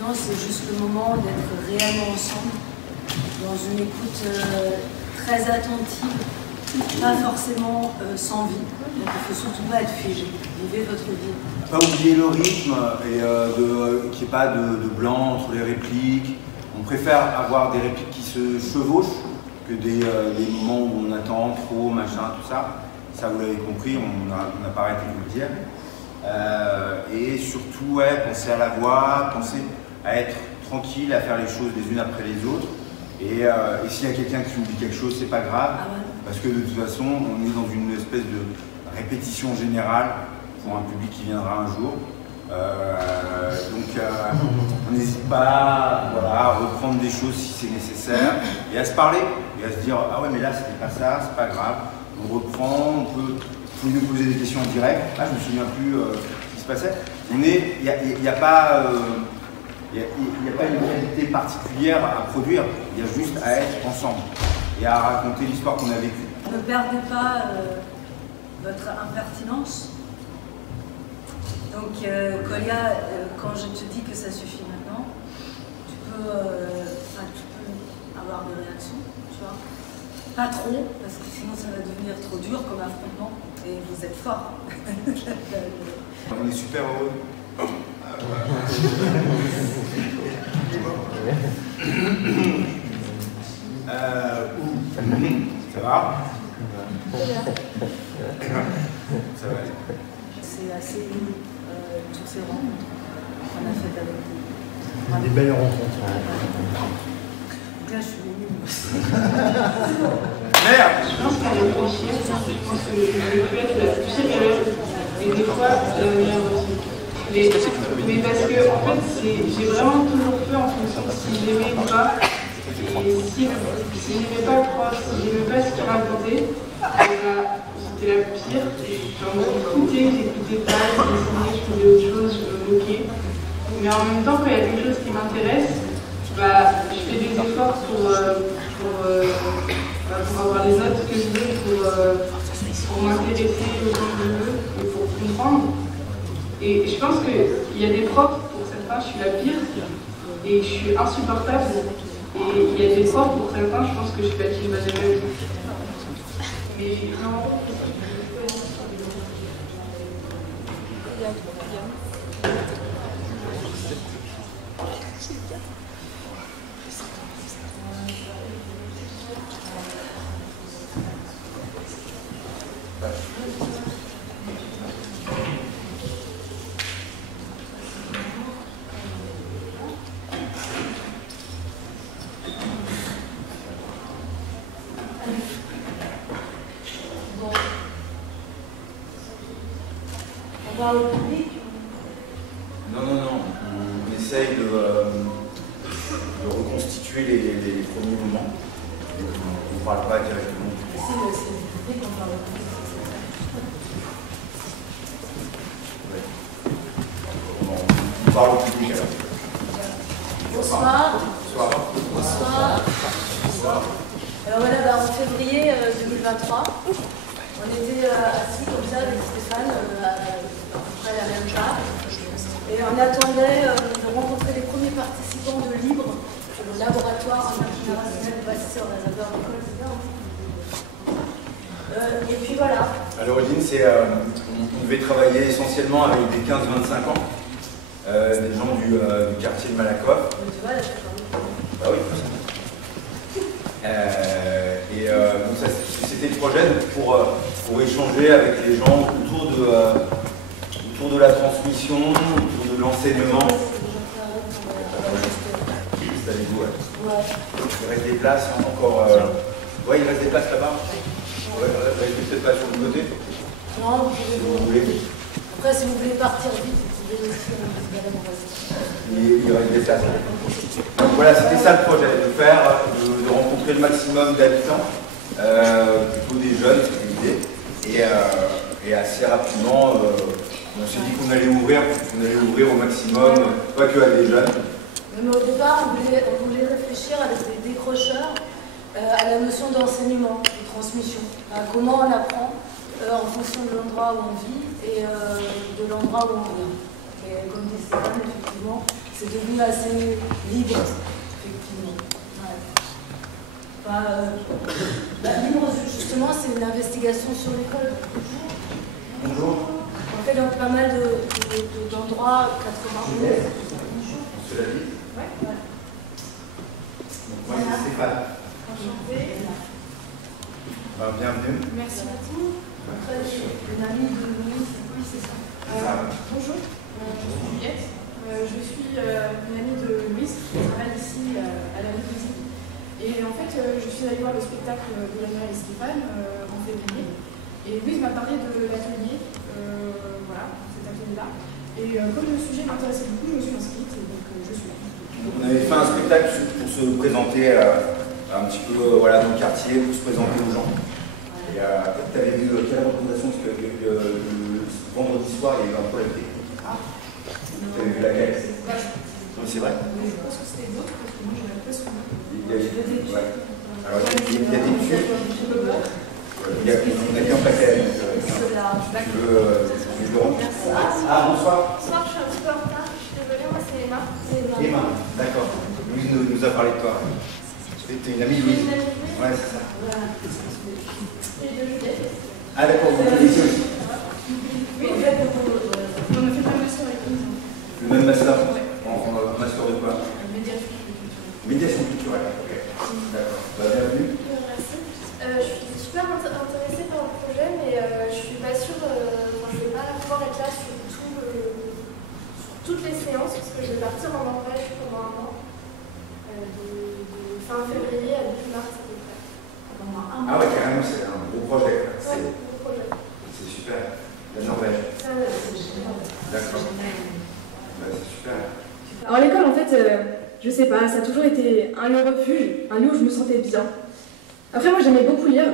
maintenant, c'est juste le moment d'être réellement ensemble, dans une écoute très attentive, pas forcément sans vie. Donc il ne faut surtout pas être figé. Vivez votre vie. Pas oublier le rythme et qu'il n'y ait pas de blanc entre les répliques. On préfère avoir des répliques qui se chevauchent que des moments où on attend trop, machin, tout ça. Ça, vous l'avez compris, on n'a pas arrêté de vous le dire. Et surtout, ouais, pensez à la voix, pensez à être tranquille, à faire les choses les unes après les autres. Et s'il y a quelqu'un qui oublie quelque chose, c'est pas grave, parce que de toute façon, on est dans une espèce de répétition générale pour un public qui viendra un jour. Donc, on n'hésite pas à reprendre des choses si c'est nécessaire, et à se parler, et à se dire « Ah ouais, mais là, c'était pas ça, c'est pas grave. » On reprend, vous pouvez nous poser des questions en direct. Ah, je me souviens plus ce qui se passait. Il n'y a pas une qualité particulière à produire, il y a juste à être ensemble et à raconter l'histoire qu'on a vécue. Ne perdez pas votre impertinence. Donc, Colia, quand je te dis que ça suffit maintenant, tu peux avoir des réactions, tu vois. Pas trop, parce que sinon ça va devenir trop dur comme affrontement, et vous êtes fort. On est super heureux. Ça va? Ça va aller. C'est assez unique, toutes ces rencontres qu'on a faites avec vous. Des belles rencontres. Donc là, je suis émue. Merde! Je pense qu'à réfléchir, je pense que le peut être la plus sérieuse et des fois nerveuse. Mais parce que en fait, j'ai vraiment toujours fait en fonction de si j'aimais ou pas. Et si j'aimais pas le prof, si j'aimais pas ce qu'il racontait, c'était la pire. Genre, j'écoutais pas, je dessinais, je faisais autre chose, je me moquais. Mais en même temps, quand il y a quelque chose qui m'intéresse, je fais des efforts pour avoir les notes que je veux, pour m'intéresser autant que je veux et pour comprendre. Et je pense qu'il y a des profs, pour certains, je suis la pire et je suis insupportable. Et il y a des profs, pour certains, je pense que je suis la qui va jamais. Mais non. On va au public. Non, on essaye de reconstituer les premiers moments. On ne parle pas directement. C'est le public, on parle au public. On parle au public alors. Bonsoir. Bonsoir. Bonsoir. Bonsoir. Alors voilà, en février 2023, on était assis comme ça avec Stéphane, à peu près la même table, et on attendait de rencontrer les premiers participants de Libre, le laboratoire international de bâtisseurs réservoir d'école, etc. Et puis voilà. À l'origine, on devait travailler essentiellement avec des 15-25 ans, des gens du quartier de Malakoff. Tu vois, là, je suis Ah oui, donc c'était le projet pour échanger avec les gens autour de la transmission, autour de l'enseignement. C'est avec vous, ouais. Il reste des places encore. Ouais, il reste des places là-bas. Ouais, peut-être pas sur le côté. Non, vous Si vous voulez. Après, si vous voulez partir vite, vous pouvez aussi. Il reste des places. Donc voilà, c'était ça le projet, de rencontrer le maximum d'habitants, plutôt des jeunes, c'était l'idée. Et assez rapidement, on s'est dit qu'on allait ouvrir au maximum, pas que à des jeunes. Mais au départ, on voulait réfléchir avec des décrocheurs à la notion d'enseignement, de transmission. Comment on apprend en fonction de l'endroit où on vit et de l'endroit où on vient. Et comme dit Stéphane, effectivement, c'est devenu assez libre, effectivement. Ouais. Libre, justement, c'est une investigation sur l'école. Bonjour. On fait dans pas mal d'endroits, 91. On se la dit. Ouais. Moi, c'est Stéphane. Enchantée. Bienvenue. Merci beaucoup. Après, je suis une amie de Louise. Oui, c'est ça. Bonjour, je suis Juliette. Je suis une amie de Louise qui travaille ici à la rue Musique. Et en fait, je suis allée voir le spectacle de Lana et Stéphane en février. Et Louise m'a parlé de l'atelier, voilà, cet atelier-là. Et comme le sujet m'intéressait beaucoup, je me suis inscrite et donc je suis là. Donc, on avait fait un spectacle pour se présenter un petit peu voilà, dans le quartier, pour se présenter aux gens. Et tu avais vu quelle représentation? Parce que le vendredi soir, il y a eu un problème technique. Tu avais vu laquelle? C'est vrai? Je pense que c'était d'autres parce que moi je n'avais pas souvenir. Ouais. Alors, il y a des tubes. On a bien passé à la vie. Tu veux le rendre? Ah, bonsoir. Bonsoir, je suis un petit peu en retard. Je suis désolée, moi c'est Emma. Emma, d'accord. Louise nous a parlé de toi. T'es une amie de Louise? Ouais, c'est ça. Et de Juliette. Ah, d'accord, vous êtes ici aussi. Oui, en fait, on a fait le même master avec Louise. Le même master? Ouais. En master de quoi? Médiation culturelle. Médiation culturelle, ok. D'accord. Bienvenue. Merci. Je suis super intéressée par le projet, mais je suis pas sûre, je vais pas pouvoir être là sur toutes les séances, parce que je vais partir en Norvège pendant un mois, de fin février à début mars à peu près. Ah ouais, carrément, c'est un gros projet. Ouais, gros projet. C'est super. La Norvège. D'accord. C'est super. Alors l'école, en fait, je sais pas, ça a toujours été un lieu refuge, un lieu où je me sentais bien. Après, moi, j'aimais beaucoup lire.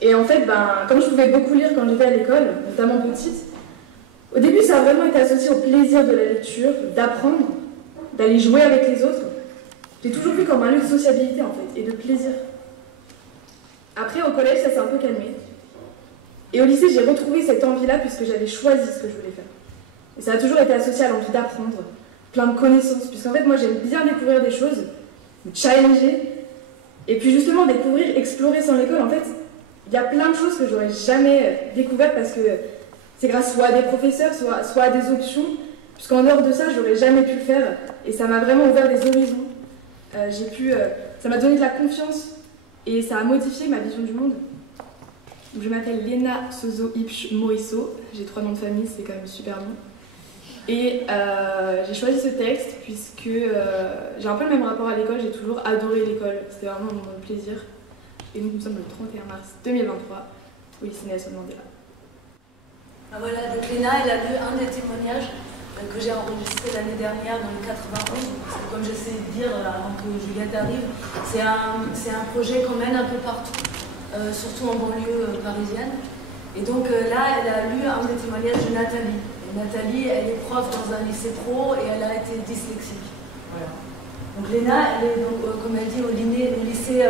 Et en fait, comme je pouvais beaucoup lire quand j'étais à l'école, notamment petite, au début, ça a vraiment été associé au plaisir de la lecture, d'apprendre, d'aller jouer avec les autres. J'ai toujours vu comme un lieu de sociabilité, en fait, et de plaisir. Après, au collège, ça s'est un peu calmé. Et au lycée, j'ai retrouvé cette envie-là puisque j'avais choisi ce que je voulais faire. Et ça a toujours été associé à l'envie d'apprendre, plein de connaissances, puisqu'en fait, moi, j'aime bien découvrir des choses, me challenger, et puis justement, découvrir, explorer sans l'école, en fait, il y a plein de choses que j'aurais jamais découvertes parce que c'est grâce soit à des professeurs, soit à des options, puisqu'en dehors de ça, j'aurais jamais pu le faire, et ça m'a vraiment ouvert des horizons. Ça m'a donné de la confiance, et ça a modifié ma vision du monde. Donc, je m'appelle Léna Sozo Ipch Morisseau, j'ai 3 noms de famille, c'est quand même super long. Et j'ai choisi ce texte puisque j'ai un peu le même rapport à l'école, j'ai toujours adoré l'école, c'était vraiment un moment de plaisir. Et nous sommes le 31 mars 2023 au lycée Nelson Mandela. Ah voilà, donc Léna, elle a lu un des témoignages que j'ai enregistré l'année dernière dans le 91. Comme j'essaie de dire avant que Juliette arrive, c'est un projet qu'on mène un peu partout, surtout en banlieue parisienne. Et donc là, elle a lu un des témoignages de Nathalie. Et Nathalie, elle est prof dans un lycée pro et elle a été dyslexique. Voilà. Donc Léna, elle est donc, comme elle dit, au lycée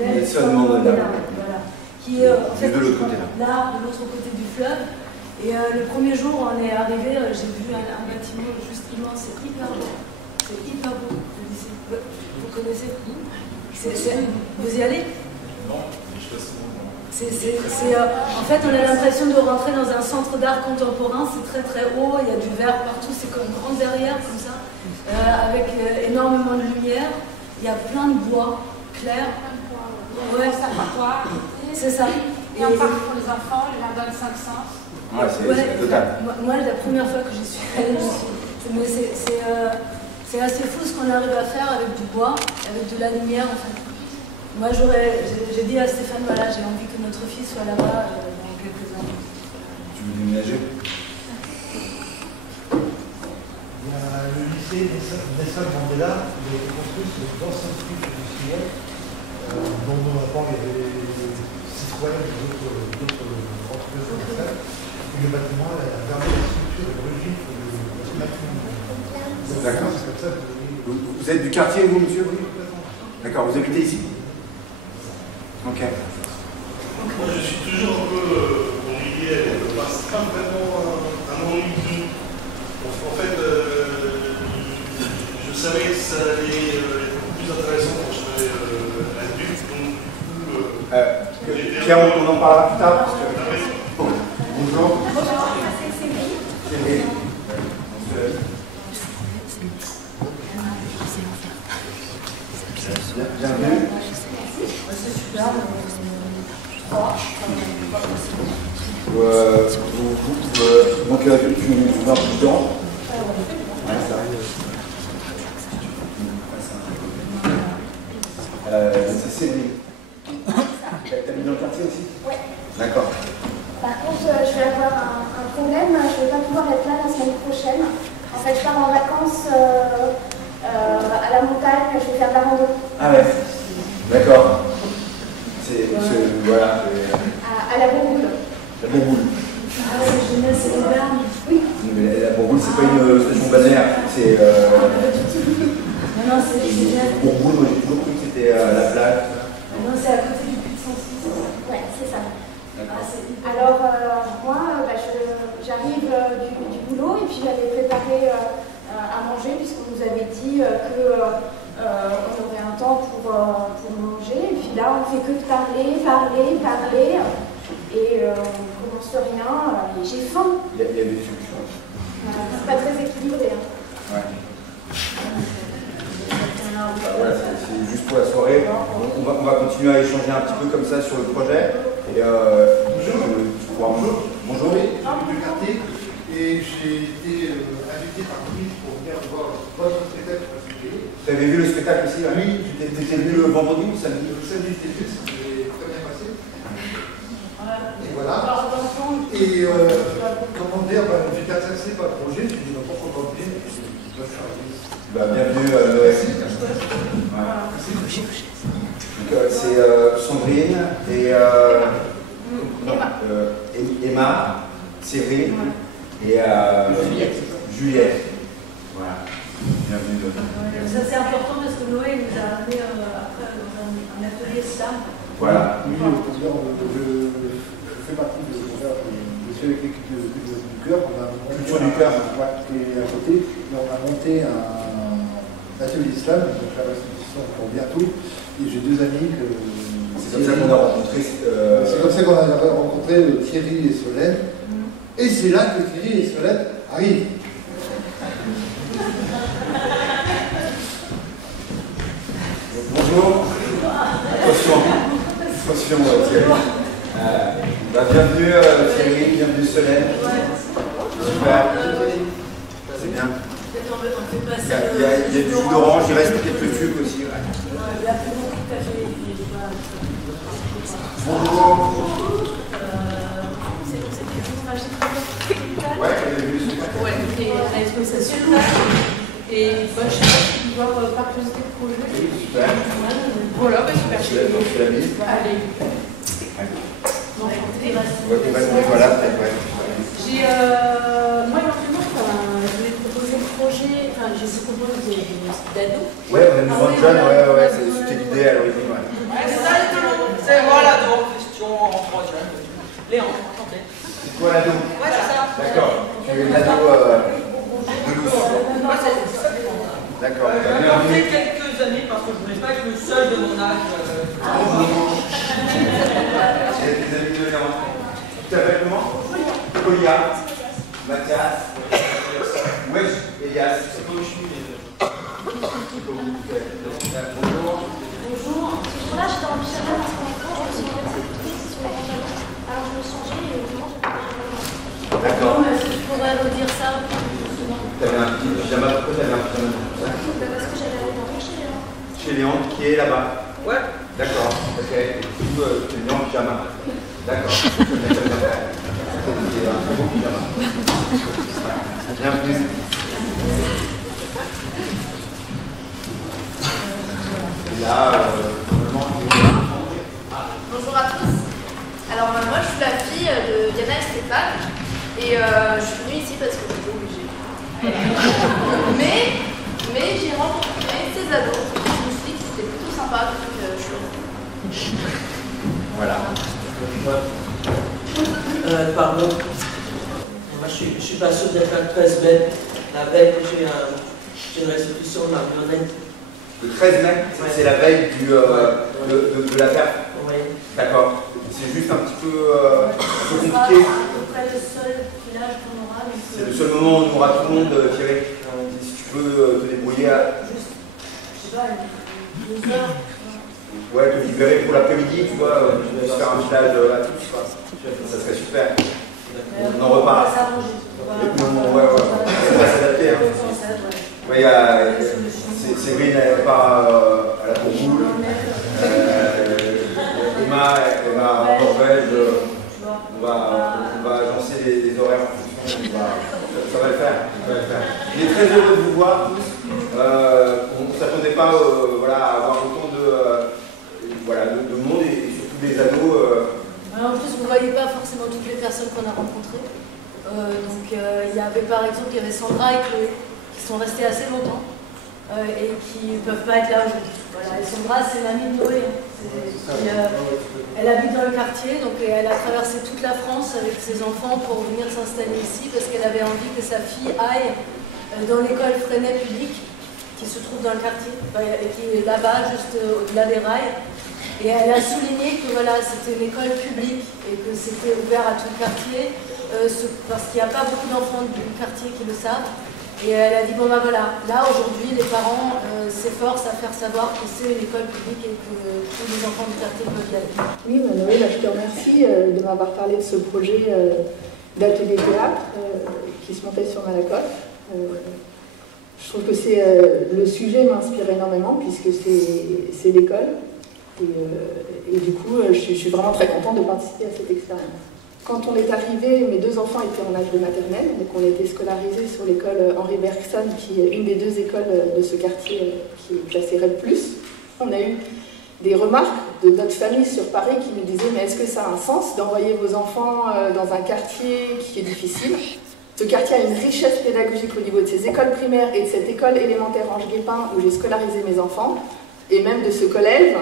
Nelson Mandela. Voilà. Qui est en fait de l'autre côté là, de l'autre côté du fleuve. Et le premier jour où on est arrivé, j'ai vu un bâtiment juste immense, c'est hyper beau. C'est hyper beau, le lycée. Vous connaissez? Vous y allez? Non, mais je passe en fait, on a l'impression de rentrer dans un centre d'art contemporain, c'est très très haut, il y a du verre partout, c'est comme une grande verrière comme ça, avec énormément de lumière, il y a plein de bois clairs. Ouais, c'est ça. Et un parc pour les enfants, le jardin de 500. Ouais, c'est total. Moi, la première fois que j'y suis allée, c'est assez fou ce qu'on arrive à faire avec du bois, avec de la lumière en fait. Moi, j'ai dit à Stéphane, voilà, j'ai envie que notre fille soit là-bas dans quelques années. Tu veux déménager? Il y a le lycée Nelson Mandela, il a été construit sur d'anciens trucs industriels, dont on a parlé, il y avait les citoyens d'autres entreprises commerciales. Et le bâtiment a gardé la structure et l'origine du bâtiment. D'accord. C'est comme ça que Vous êtes du quartier, vous, monsieur? D'accord, vous habitez ici? Ok. Moi, je suis toujours un peu ennuyé avec le passe. C'est pas vraiment un ennui. En fait, savais que ça allait être plus intéressant quand je serais adulte, donc du coup... Pierre, on en parlera plus tard. Parce que... Bonjour. Bonjour, c'est Céline. Bienvenue. C'est super. Donc, tu vas un peu de temps. C'est Céline. T'as mis dans le quartier aussi? Oui. D'accord. Par contre, je vais avoir un problème. Je ne vais pas pouvoir être là la semaine prochaine. En fait, je pars en vacances à la montagne. Je vais faire de la rando. Ah ouais. D'accord. Voilà. À la Bourgoule. La Bourgoule. Ah ouais, c'est génial, c'est l'Auvergne. Oui. Mais la Bourgoule, c'est pas une station balnéaire. C'est. Non, c'est génial. Bourgoule, moi j'ai toujours cru que c'était la plage. Non, c'est à côté du puits de Sancy. Ouais, c'est ça. Alors, moi, j'arrive du boulot et puis j'avais préparé à manger puisqu'on nous avait dit qu'on aurait un temps pour manger. Et puis là, on ne fait que de parler et on ne commence rien. Et j'ai faim. Il y a des solutions. C'est pas très équilibré. Hein. Ouais. Voilà, c'est juste pour la soirée. On va continuer à échanger un petit peu comme ça sur le projet. Et bonjour. Du quartier, et j'ai été invité par Louise pour venir voir votre spectacle. Tu avais vu le spectacle aussi là? Oui. Tu étais venu le vendredi ou samedi? Le samedi, c'était ça s'est très bien passé. Et voilà. Et comment dire, j'étais intéressé par le projet, j'ai dit pourquoi pas venir. Bienvenue Noël. Merci. C'est Sandrine et Emma, Cyril et Juliette. Voilà. Bienvenue. Ça c'est important parce que Noé nous a amené après dans un atelier slam. Voilà. Oui, je fais partie de ceux avec l'équipe du cœur. Culture du cœur. Qui est à côté. Et on a monté un atelier slam, donc la restitution pour bientôt. Et j'ai deux amis que. C'est comme ça qu'on a rencontré. C'est comme ça qu'on a rencontré Thierry et Solène. Et c'est là que Thierry et Solène arrivent. Bonjour. Attention Thierry. Bienvenue Thierry, bienvenue Solène. Super. C'est bien. Il y a du jus d'orange, il reste quelques tubes aussi. Ouais. Bonjour. Ouais, et on a trouvé ça super. Et je sais pas si tu vois par curiosité de projet. Oui, super. Voilà, super. Tu l'as mis. Allez. Voilà, peut-être, ouais. Moi, éventuellement, je voulais proposer un projet, j'ai proposé des d'ados. Ouais, on a besoin de jeunes, ouais, c'était l'idée à l'origine, ouais. C'est moi l'ado en question en troisième. Léon, enchanté. C'est toi l'ado? Ouais, c'est ça. D'accord. Tu es l'ado de Lousse. D'accord. J'ai apporté quelques années parce que je voulais pas être le seul de mon âge. J'ai des amis de Léon. Tu t'appelles comment? Polia. Mathias. Wesh, Elias. Bonjour. Ce jour-là, j'étais en pyjama parce qu'en France, je me suis fait sur les pyjamas. Alors je me suis changée et au moment, j'ai D'accord. Est-ce que tu pourrais redire ça? T'avais un petit pyjama, pourquoi t'avais un pyjama comme ça? parce que j'avais allé dormir chez Léon. Chez Léon, qui est là-bas. Ouais. D'accord, ok. Du coup, tu es en pyjama. D'accord. Bienvenue. Là, Bonjour à tous. Alors moi, je suis la fille de Diana et Stéphane. Et je suis venue ici parce que j'étais obligée. mais j'ai rencontré ces ados. Je me suis dit que c'était plutôt sympa, donc je suis venue. voilà. Pardon. Moi, je suis pas sûr d'être un 13 bête. La bête, j'ai J'ai une restitution de marionnette. Le 13 mai, c'est la veille de la perte. Oui. D'accord. C'est juste un petit peu compliqué. C'est à peu près le seul village qu'on aura. C'est le seul moment où on aura tout le monde, Thierry. Si tu peux te débrouiller à... Juste, je sais pas, 2 heures. Ouais, te libérer pour l'après-midi, tu vois, faire un village à tous, quoi. Ça serait super. On en reparle. Ouais, on va s'adapter. Ouais, Séverine, elle part à la Bourgoule. Emma en Norvège. On va agencer les horaires en fonction. Ça va le faire. Il est très heureux de vous voir tous. On ne s'attendait pas à avoir autant de monde et surtout des ados. En plus, vous ne voyez pas forcément toutes les personnes qu'on a rencontrées. Il y avait par exemple Sandra et Chloé qui sont restées assez longtemps et qui ne peuvent pas être là aujourd'hui. Voilà. Et Sandra, c'est l'amie de Noé. Elle habite dans le quartier, donc elle a traversé toute la France avec ses enfants pour venir s'installer ici parce qu'elle avait envie que sa fille aille dans l'école Freinet publique qui se trouve dans le quartier et qui est là-bas, juste au-delà des rails. Et elle a souligné que voilà, c'était une école publique et que c'était ouvert à tout le quartier, parce qu'il n'y a pas beaucoup d'enfants du quartier qui le savent. Et elle a dit, bon ben voilà, là aujourd'hui les parents s'efforcent à faire savoir que c'est une école publique et que tous les enfants du quartier peuvent y aller. Oui, Noé, je te remercie de m'avoir parlé de ce projet d'atelier théâtre qui se montait sur Malakoff. Je trouve que le sujet m'inspire énormément puisque c'est l'école. Et du coup, je suis vraiment très contente de participer à cette expérience. Quand on est arrivé, mes 2 enfants étaient en âge de maternelle, donc on a été scolarisés sur l'école Henri Bergson, qui est une des 2 écoles de ce quartier qui est classée RED+. On a eu des remarques de notre famille sur Paris qui nous disaient « Mais est-ce que ça a un sens d'envoyer vos enfants dans un quartier qui est difficile ?» Ce quartier a une richesse pédagogique au niveau de ses écoles primaires et de cette école élémentaire Ange-Guépin où j'ai scolarisé mes enfants, et même de ce collège,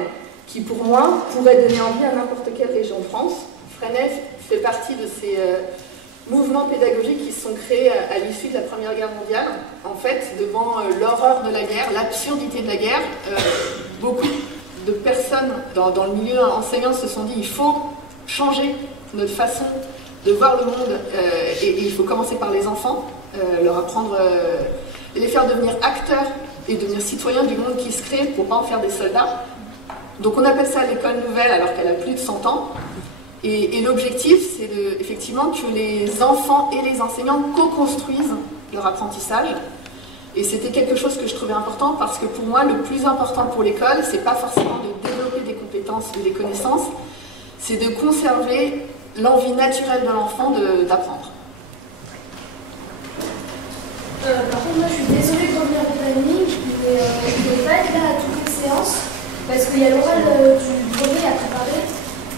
qui pour moi pourrait donner envie à n'importe quelle région de France. Freinet fait partie de ces mouvements pédagogiques qui se sont créés à l'issue de la Première Guerre mondiale. En fait, devant l'horreur de la guerre, l'absurdité de la guerre, beaucoup de personnes dans le milieu enseignant se sont dit il faut changer notre façon de voir le monde et il faut commencer par les enfants, leur apprendre, les faire devenir acteurs et devenir citoyens du monde qui se crée pour ne pas en faire des soldats. Donc on appelle ça l'école nouvelle alors qu'elle a plus de 100 ans. Et l'objectif, c'est effectivement que les enfants et les enseignants co-construisent leur apprentissage. Et c'était quelque chose que je trouvais important parce que pour moi, le plus important pour l'école, c'est pas forcément de développer des compétences ou des connaissances, c'est de conserver l'envie naturelle de l'enfant d'apprendre. Par contre, moi je suis désolée de revenir au planning, mais je ne vais pas être là à toutes les séances parce qu'il y a l'oral du brevet à préparer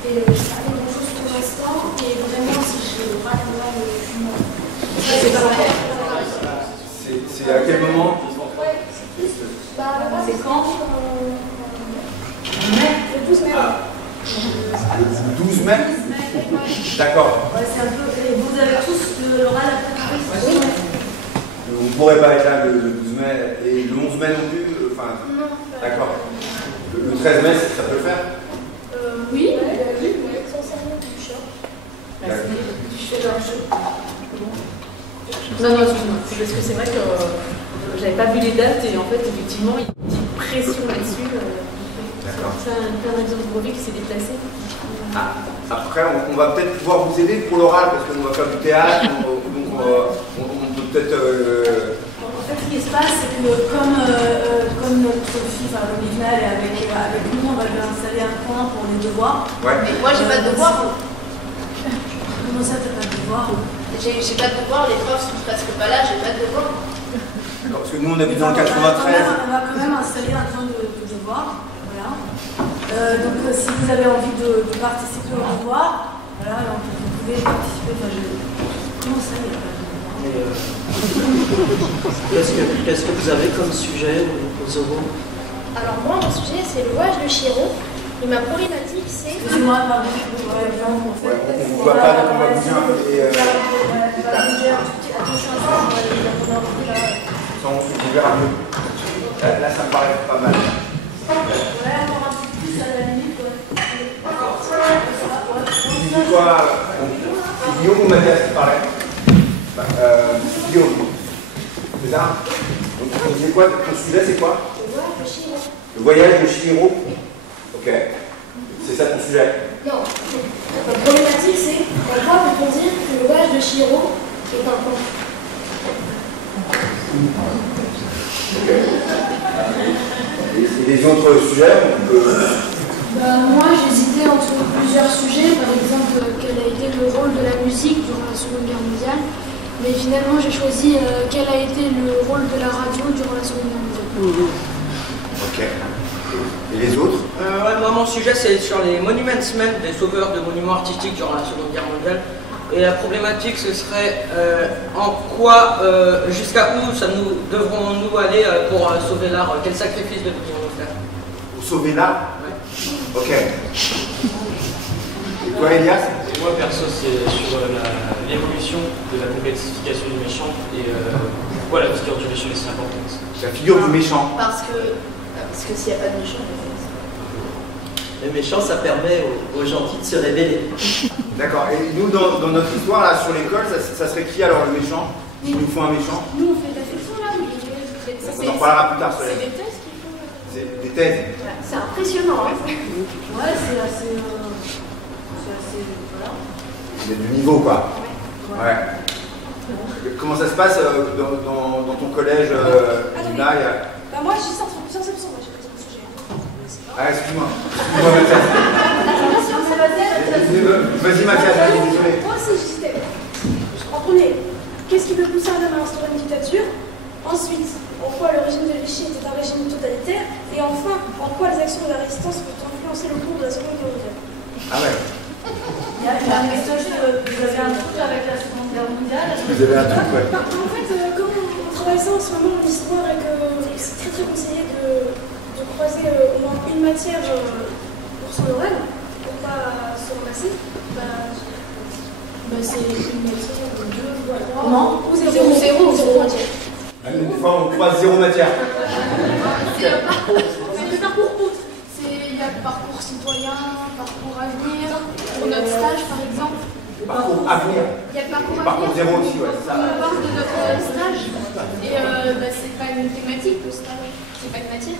et je ne sais pas grand-chose pour l'instant. Et vraiment, si je rate l'oral, je m'en. C'est à quel moment? C'est quand? Le 12 mai. Le 12 mai? D'accord. Ouais, c'est un peu. Et vous avez tous l'oral à préparer? Oui. Vous ne pourrez pas être là le 12 mai et le 11 mai non plus? Enfin, non. D'accord. Le 13 mai, ça peut le faire? Oui. Sans servir du chat. Non, excuse-moi. C'est parce que c'est vrai que j'avais pas vu les dates et en fait, effectivement, il y a une petite pression là-dessus. C'est un exemple de brevet qui s'est déplacé. Après, on va peut-être pouvoir vous aider pour l'oral parce qu'on va faire du théâtre, donc on peut peut-être... En fait, ce qui se passe, c'est que comme notre fille, Olivia, est avec nous, on va lui installer un coin pour les devoirs. Ouais. Mais moi, j'ai pas de devoirs. Comment ça, t'as pas de devoirs? J'ai pas de devoirs, les profs sont presque pas là, j'ai pas de devoirs. D'accord, parce que nous, on habite dans le 93. On va quand même installer un coin de devoirs. Voilà. Donc, si vous avez envie de participer au devoir, voilà, donc, vous pouvez participer. Comment ça, il y a pas de devoirs? Qu'est-ce que vous avez comme sujet aux oraux? Alors moi, mon sujet, c'est le voyage de Chiron. Et ma problématique, c'est... Excusez-moi, pardon. On ne voit pas, donc on va bouger un peu. On va bouger un tout petit... Attention à ça, on va les apprendre là. On verra mieux. Là, ça me paraît pas mal. Ouais, encore un peu plus à la limite, ouais. Tu dis quoi c'est Guillaume ou Mathias qui parlait Guillaume. C'est ça? Donc, c'est quoi? Ton sujet, c'est quoi? Le voyage de Chihiro. Ok. C'est ça ton sujet? Non. La problématique, c'est pourquoi peut-on dire que le voyage de Chihiro est un conte? Ok. Et les autres sujets, on peut... Moi, j'hésitais entre plusieurs sujets, par exemple, quel a été le rôle de la musique durant la Seconde Guerre mondiale, mais finalement, j'ai choisi quel a été le rôle de la radio durant la Seconde Guerre mondiale. Ok. Et les autres? Moi, mon sujet, c'est sur les Monuments Men, des sauveurs de monuments artistiques durant la Seconde Guerre mondiale. Et la problématique, ce serait en quoi, jusqu'à où devrons-nous aller pour sauver l'art? Quel sacrifice devrions-nous faire? Pour sauver l'art? Ouais. Ok. Et toi, Elias? Moi, perso, c'est sur l'évolution de la complexification du méchant et pourquoi la figure du méchant est si importante. La figure du méchant. Parce que s'il n'y a pas de méchant, le méchant, ça permet aux gentils de se révéler. D'accord. Et nous, dans notre histoire, là, sur l'école, ça serait qui alors le méchant? Il nous faut un méchant? Nous, on fait de la fiction là, mais on en parlera plus tard sur c'est les... des thèses qu'il faut. C'est des thèses. C'est impressionnant, hein. Ouais, c'est assez. Voilà. Il y a du niveau, quoi. Ouais. Comment ça se passe dans ton collège, Lina? Bah moi, j'hésite entre plusieurs options. Moi, j'ai pas dit mon sujet. Ah, excuse-moi. Excuse-moi, Mathias. Vas-y, Mathias, désolé. Moi aussi, j'hésitais. En premier, qu'est-ce qui peut pousser un homme à instaurer une dictature? Ensuite, en quoi le régime de Vichy était un régime totalitaire? Et enfin, en quoi les actions de la résistance peuvent influencer le cours de la Seconde Guerre mondiale? Ah ouais. Il y a un message, vous avez un truc avec la Seconde Guerre mondiale? Vous avez un truc, ouais. En fait, comme on travaille ça en ce moment en histoire et que c'est très très conseillé de croiser au moins une matière pour son oral, pour pas se ramasser, c'est une matière de 2 ou 3. Non, ou 0 matière. Des fois, on croise 0 matière. C'est le parcours. C'est le parcours autre. Il y a le parcours citoyen, parcours avenir, pour notre stage par exemple. Parcours avenir. Il y a le parcours Parcours avenir. 0 aussi, ouais. On parle de notre stage. Et c'est pas une thématique le stage. C'est pas une matière.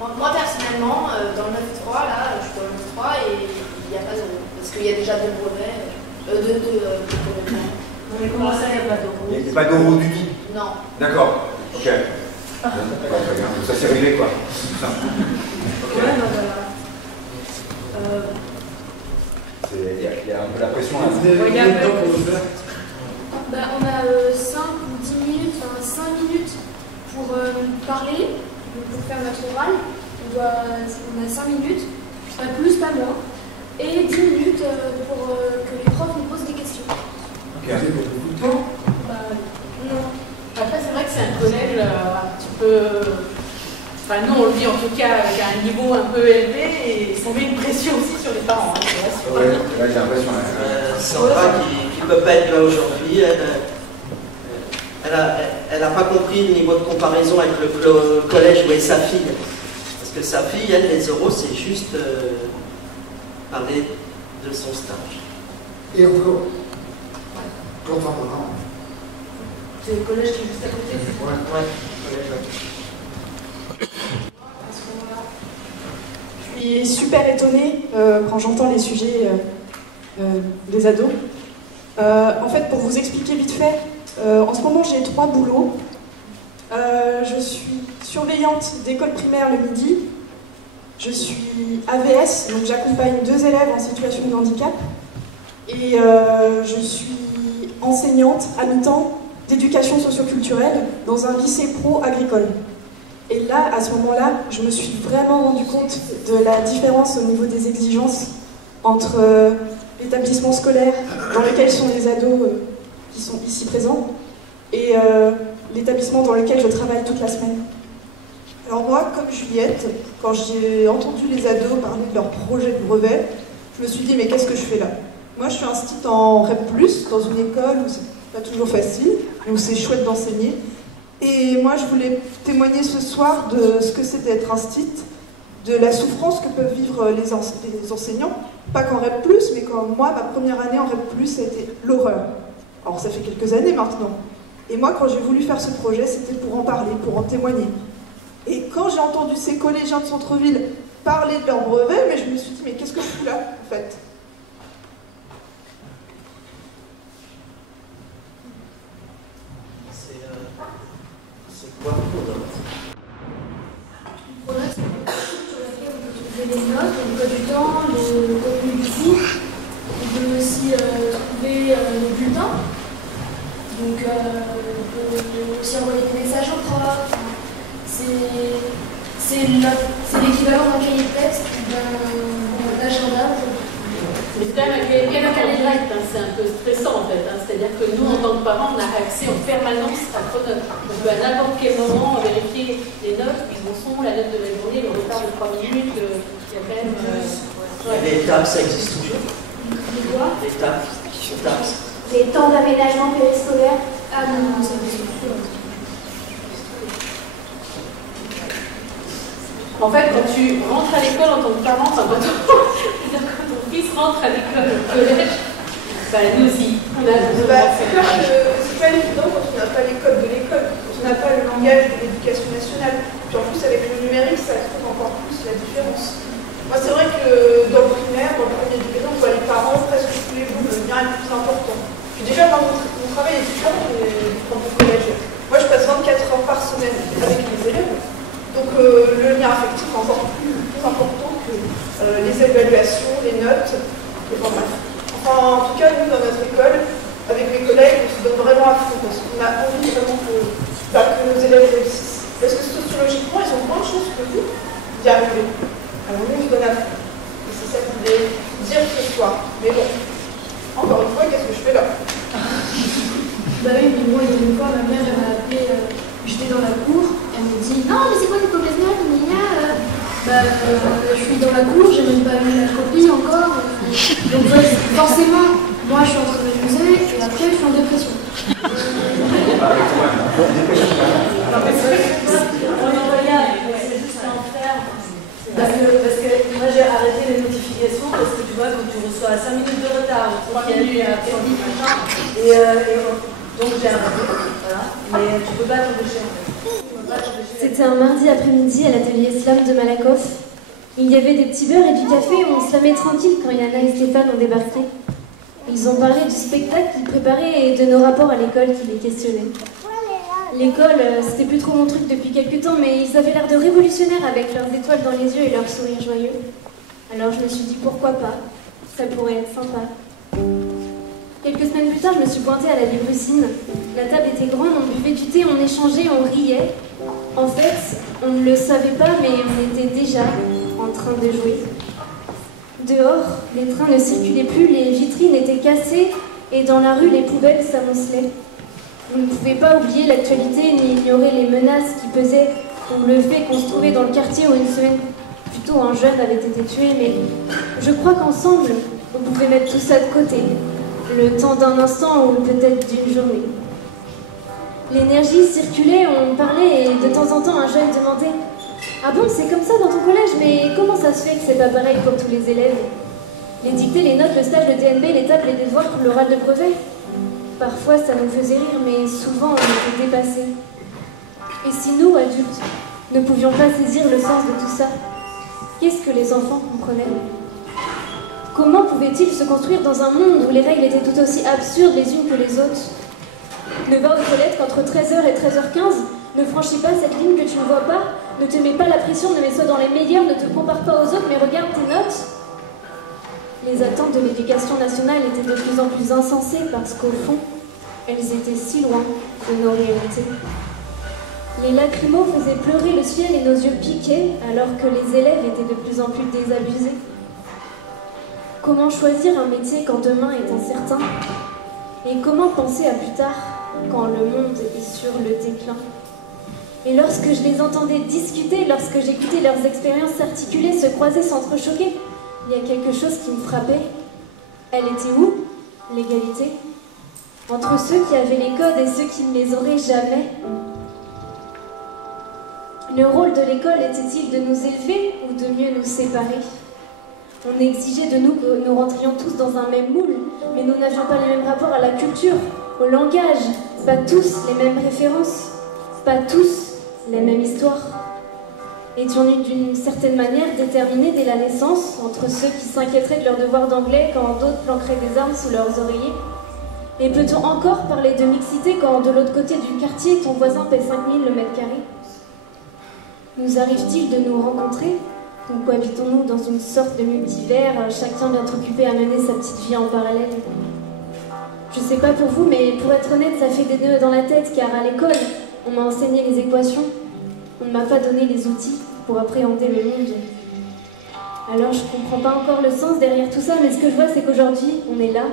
Moi personnellement, dans le 9-3, là, je suis dans le 9-3 et il n'y a pas 0. Parce qu'il y a déjà 2 brevets, 2 brevets. Mais comment ça, il n'y a pas d'euro? Il n'y a pas d'euro du tout? Non. D'accord. Ok. D'accord, très bien. Donc ça s'est réglé, quoi. Okay. Ouais, donc voilà. Il y a un peu la pression là. Combien de temps pour le faire? On a 5 ou 10 minutes, enfin 5 minutes pour parler, pour faire notre oral. On a 5 minutes, pas plus, pas moins. Et 10 minutes pour que les profs nous posent des questions. Ok. Vous avez beaucoup de temps? Non. Après, c'est vrai que c'est un collège un petit peu. Enfin, nous, on le vit en tout cas avec un niveau un peu élevé et ça met une pression aussi sur les parents. Hein, ouais, j'ai l'impression. Sandra, qui ne peut pas être là aujourd'hui, elle n'a pas compris le niveau de comparaison avec le collège où est sa fille. Parce que sa fille, elle, les euros, c'est juste parler de son stage. Et encore? Enfin, non. C'est le collège qui est juste à côté? Ouais, collège, ouais. Je suis super étonnée quand j'entends les sujets des ados. En fait, pour vous expliquer vite fait, en ce moment j'ai 3 boulots. Je suis surveillante d'école primaire le midi. Je suis AVS, donc j'accompagne 2 élèves en situation de handicap. Et je suis enseignante à mi-temps d'éducation socio-culturelle dans un lycée pro agricole. Et là, à ce moment-là, je me suis vraiment rendu compte de la différence au niveau des exigences entre l'établissement scolaire dans lequel sont les ados qui sont ici présents et l'établissement dans lequel je travaille toute la semaine. Alors moi, comme Juliette, quand j'ai entendu les ados parler de leur projet de brevet, je me suis dit mais qu'est-ce que je fais là? Moi je suis instite en REP+, dans une école où c'est pas toujours facile, où c'est chouette d'enseigner. Et moi, je voulais témoigner ce soir de ce que c'est d'être instite, de la souffrance que peuvent vivre les enseignants. Pas qu'en REP+, mais quand moi, ma première année en REP+, ça a été l'horreur. Alors ça fait quelques années maintenant. Et moi, quand j'ai voulu faire ce projet, c'était pour en parler, pour en témoigner. Et quand j'ai entendu ces collégiens de centre-ville parler de leur brevet, mais je me suis dit, mais qu'est-ce que je fous là, en fait? C'est quoi le pronote? Le pronote, c'est une page sur laquelle on peut trouver les notes, l'emploi du temps, le contenu du cours. On peut aussi trouver les bulletins. Donc, on peut aussi envoyer des messages au prof. C'est l'équivalent d'un cahier de texte, d'un agenda. C'est quand même un cahier direct, c'est un peu stressant en fait. C'est-à-dire que nous, en tant que parents, on a accès en permanence à Pronote. On peut à n'importe quel moment vérifier les notes, où en sont, la note de la journée, le retard de 3 minutes. Il y a quand même. Les tables, ça existe toujours? Les quoi? Les tables. Les temps d'aménagement périscolaire. Ah non, ça existe plus. En fait, quand tu rentres à l'école en tant que parent, enfin, quand ton fils rentre à l'école, au collège, bah, nous aussi, on a c'est clair que c'est pas évident quand on n'a pas les codes de l'école, quand on n'a pas le langage de l'éducation nationale. Puis en plus, avec le numérique, ça trouve encore plus la différence. Moi, c'est vrai que dans le primaire, dans le premier degré, on voit les parents presque tous les jours, le lien est plus important. Puis déjà, moi, mon travail est différent du collège. Moi, je passe 24 heures par semaine avec les élèves. Donc le lien affectif est encore plus important que les évaluations, les notes, et enfin bref. Enfin, en tout cas, nous, dans notre école, avec mes collègues, on se donne vraiment à fond parce qu'on a envie vraiment que nos élèves réussissent. Parce que sociologiquement, ils ont moins de chances que vous d'y arriver. Alors nous, on se donne à fond. Et c'est ça que je voulais dire ce soir. Mais bon, encore une fois, qu'est-ce que je fais là? Bah oui, mais moi, il y a une fois, ma mère, elle m'a appelé, j'étais dans la cour, elle me dit non, mais c'est quoi une copie de notes, je suis dans la cour, j'ai même pas eu la copie encore. Donc forcément, moi je suis en train de m'amuser et après je suis en dépression. Parce que moi j'ai arrêté les notifications parce que tu vois, quand tu reçois 5 minutes de retard, donc j'ai arrêté. Donc j'ai arrêté, voilà. Mais tu peux pas t'empêcher en fait. C'était un mardi après-midi à l'atelier Slam de Malakoff. Il y avait des petits beurres et du café où on slamait tranquille quand Yana et Stéphane ont débarqué. Ils ont parlé du spectacle qu'ils préparaient et de nos rapports à l'école qui les questionnaient. L'école, c'était plus trop mon truc depuis quelques temps, mais ils avaient l'air de révolutionnaires avec leurs étoiles dans les yeux et leurs sourires joyeux. Alors je me suis dit pourquoi pas, ça pourrait être sympa. Quelques semaines plus tard, je me suis pointée à la Lébrussine. La table était grande, on buvait du thé, on échangeait, on riait. En fait, on ne le savait pas, mais on était déjà en train de jouer. Dehors, les trains ne circulaient plus, les vitrines étaient cassées et dans la rue, les poubelles s'amoncelaient. On ne pouvait pas oublier l'actualité ni ignorer les menaces qui pesaient ou le fait qu'on se trouvait dans le quartier où une semaine plus tôt un jeune avait été tué, mais je crois qu'ensemble, on pouvait mettre tout ça de côté. Le temps d'un instant ou peut-être d'une journée. L'énergie circulait, on parlait et de temps en temps un jeune demandait « Ah bon, c'est comme ça dans ton collège, mais comment ça se fait que c'est pas pareil pour tous les élèves ?» Les dictées, les notes, le stage, le TNB, les tables, les devoirs, l'oral de brevet. Parfois ça nous faisait rire, mais souvent on était dépassés. Et si nous, adultes, ne pouvions pas saisir le sens de tout ça, qu'est-ce que les enfants comprenaient ? Comment pouvaient-ils se construire dans un monde où les règles étaient tout aussi absurdes les unes que les autres? Ne va aux toilettes qu'entre 13h et 13h15, ne franchis pas cette ligne que tu ne vois pas, ne te mets pas la pression, ne mets-toi dans les meilleurs, ne te compare pas aux autres, mais regarde tes notes. Les attentes de l'éducation nationale étaient de plus en plus insensées parce qu'au fond, elles étaient si loin de nos réalités. Les lacrymos faisaient pleurer le ciel et nos yeux piquaient alors que les élèves étaient de plus en plus désabusés. Comment choisir un métier quand demain est incertain? Et comment penser à plus tard quand le monde est sur le déclin? Et lorsque je les entendais discuter, lorsque j'écoutais leurs expériences s'articuler, se croiser, s'entrechoquer, il y a quelque chose qui me frappait. Elle était où, l'égalité? Entre ceux qui avaient les codes et ceux qui ne les auraient jamais. Le rôle de l'école était-il de nous élever ou de mieux nous séparer? On exigeait de nous que nous rentrions tous dans un même moule, mais nous n'avions pas les mêmes rapports à la culture, au langage, pas tous les mêmes références, pas tous les mêmes histoires. Étions-nous d'une certaine manière déterminés dès la naissance entre ceux qui s'inquiéteraient de leur devoir d'anglais quand d'autres planqueraient des armes sous leurs oreillers? Et peut-on encore parler de mixité quand de l'autre côté du quartier ton voisin paie 5 000 le mètre carré? Nous arrive-t-il de nous rencontrer? Ou cohabitons-nous dans une sorte de multivers, chacun bien occupé à mener sa petite vie en parallèle? Je sais pas pour vous, mais pour être honnête, ça fait des nœuds dans la tête, car à l'école, on m'a enseigné les équations, on ne m'a pas donné les outils pour appréhender le monde. Alors je comprends pas encore le sens derrière tout ça, mais ce que je vois, c'est qu'aujourd'hui, on est là.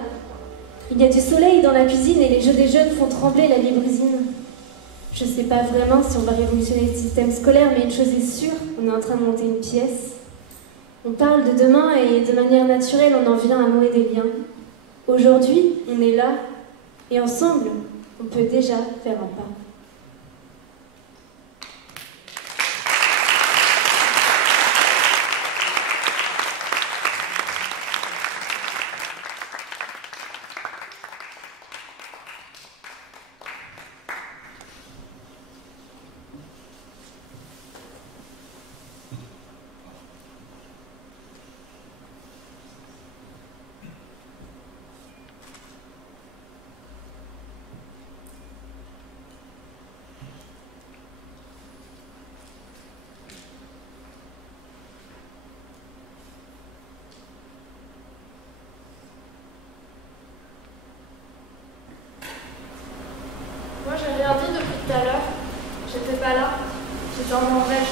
Il y a du soleil dans la cuisine et les jeux des jeunes font trembler la librusine. Je sais pas vraiment si on va révolutionner le système scolaire, mais une chose est sûre, on est en train de monter une pièce. On parle de demain et de manière naturelle, on en vient à nouer des liens. Aujourd'hui, on est là, et ensemble, on peut déjà faire un pas. Moi, j'ai rien dit depuis tout à l'heure. J'étais pas là. J'étais en Norvège.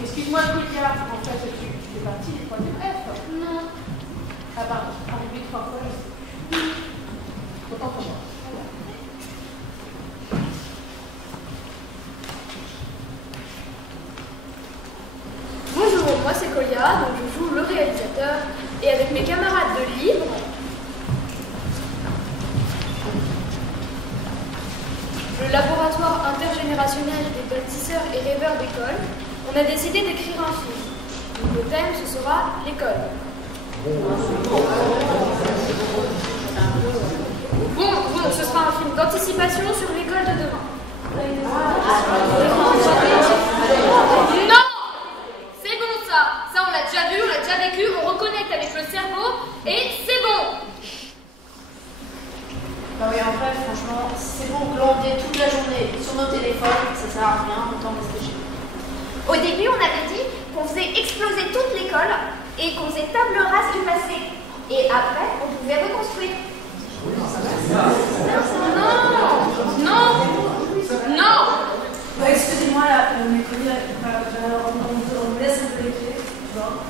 Excuse-moi, Claudia, en fait, tu fais partie des 3e F? Non. Ah, pardon, arrivé 3 fois, je sais. Autant pour moi. Bonjour, moi c'est Colia, donc je joue le réalisateur, et avec mes camarades de livre, je le laboratoire intergénérationnel des bâtisseurs et rêveurs d'école, on a décidé d'écrire un film. Donc, le thème, ce sera l'école. Bon, ce sera un film d'anticipation sur l'école de demain. Non! C'est bon ça! Ça on l'a déjà vu, on l'a déjà vécu, on reconnecte avec le cerveau et c'est bon! Bah oui, en fait, franchement, c'est bon que l'on est toute la journée sur nos téléphones, ça sert à rien, autant rester chez nous. Au début, on avait dit qu'on faisait exploser toute l'école et qu'on faisait table rase du passé. Et après, on pouvait reconstruire. Non. Bah, excusez-moi, là, mes collègues, on me laisse un peu les clés, tu vois.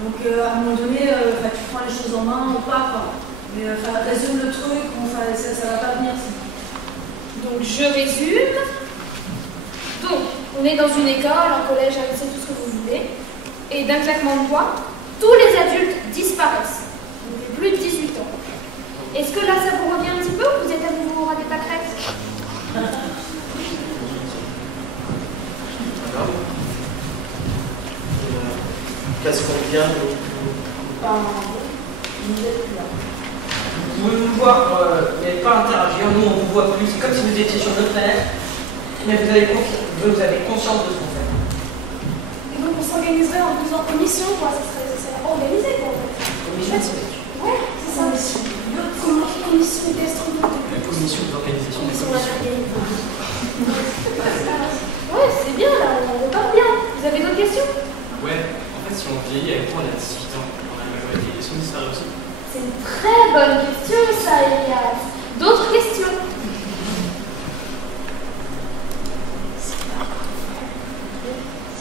Donc, à un moment donné, tu prends les choses en main ou pas, quoi. Mais résume le truc, ça va pas venir. Donc, je résume. Donc, on est dans une école, un collège, c'est tout ce que vous voulez. Et d'un claquement de doigts, tous les adultes disparaissent. Donc, plus de 18 ans. Est-ce que là, ça vous revient un petit peu ou vous êtes à nouveau à des pâquerettes? Qu'est-ce qu'on vient Vous êtes plus là. Vous pouvez nous voir, mais pas interagir. Nous, on vous voit plus. C'est comme si vous étiez sur notre planète, mais vous avez conscience de ce qu'on fait. Et donc, on s'organiserait en faisant commission, quoi. Ça serait organisé, quoi, en fait. Commission. Ouais, c'est ça. Commission gastronomique. Commission d'organisation des Ouais, c'est bien, là, on repart bien. Vous avez d'autres questions? Ouais, en fait, si on vieillit avec toi, on a 18 ans. On a la majorité. Est-ce qu'on disparaît aussi? C'est une très bonne question, ça, Elias. D'autres questions?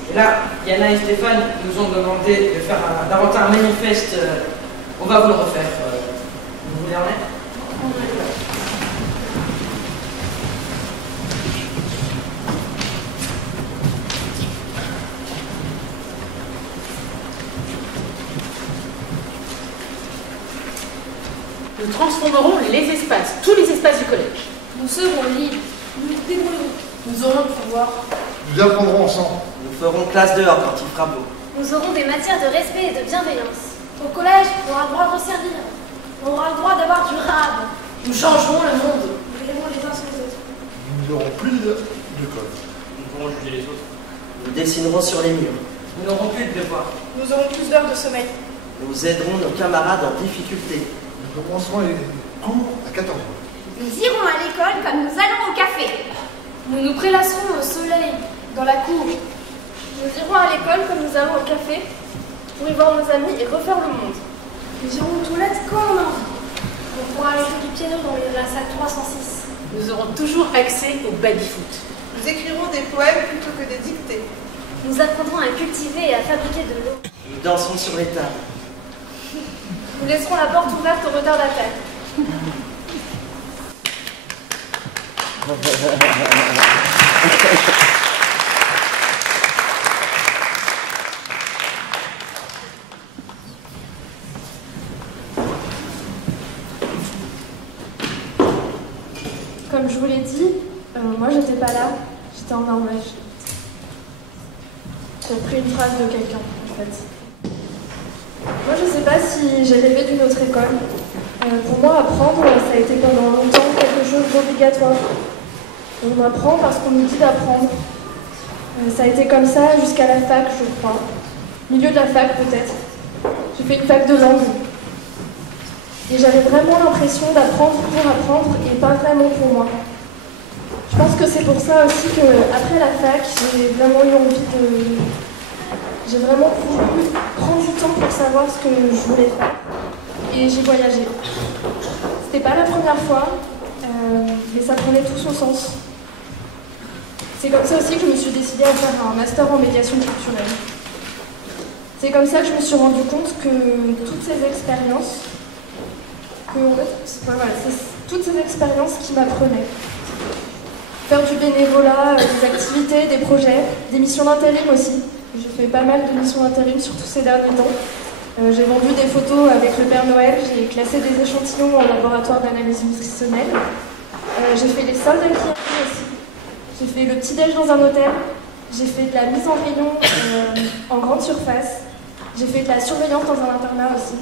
Et là, Yana et Stéphane nous ont demandé d'inventer un manifeste. On va vous le refaire. Vous voulez en être? Nous transformerons les espaces, tous les espaces du collège. Nous serons libres. Nous nous débrouillerons. Nous aurons le pouvoir. Nous apprendrons ensemble. Nous ferons classe dehors quand il fera beau. Nous aurons des matières de respect et de bienveillance. Au collège, on aura le droit de resservir. On aura le droit d'avoir du rab. Nous changerons le monde. Nous verrons les uns sur les autres. Nous n'aurons plus de code. Nous pourrons juger les autres. Nous dessinerons sur les murs. Nous n'aurons plus de devoirs. Nous aurons plus d'heures de sommeil. Nous aiderons nos camarades en difficulté. Nous commencerons les cours à 14h. Nous irons à l'école comme nous allons au café. Nous nous prélasserons au soleil, dans la cour. Nous irons à l'école comme nous allons au café, pour y voir nos amis et refaire le monde. Nous irons aux toilettes quand on a envie. On pourra aller jouer du piano dans la salle 306. Nous aurons toujours accès au baby-foot. Nous écrirons des poèmes plutôt que des dictées. Nous apprendrons à cultiver et à fabriquer de l'eau. Nous danserons sur les tables. Nous laisserons la porte ouverte aux retardataires. Comme je vous l'ai dit, moi j'étais pas là, j'étais en Norvège. J'ai pris une phrase de quelqu'un en fait. Moi je sais pas si j'ai rêvé d'une autre école. Pour moi apprendre ça a été pendant longtemps quelque chose d'obligatoire. On apprend parce qu'on nous dit d'apprendre. Ça a été comme ça jusqu'à la fac je crois. Milieu de la fac peut-être. J'ai fait une fac de langue. Et j'avais vraiment l'impression d'apprendre pour apprendre et pas vraiment pour moi. Je pense que c'est pour ça aussi qu'après la fac, j'ai vraiment eu envie de... J'ai vraiment voulu prendre du temps pour savoir ce que je voulais faire. Et j'ai voyagé. C'était pas la première fois, mais ça prenait tout son sens. C'est comme ça aussi que je me suis décidée à faire un master en médiation culturelle. C'est comme ça que je me suis rendu compte que toutes ces expériences, c'est toutes ces expériences qui m'apprenaient. Faire du bénévolat, des activités, des projets, des missions d'intérim aussi. J'ai fait pas mal de missions d'intérim, surtout ces derniers temps. J'ai vendu des photos avec le Père Noël, j'ai classé des échantillons en laboratoire d'analyse nutritionnelle. J'ai fait les soldes clients aussi. J'ai fait le petit-déj dans un hôtel. J'ai fait de la mise en rayon en grande surface. J'ai fait de la surveillance dans un internat aussi.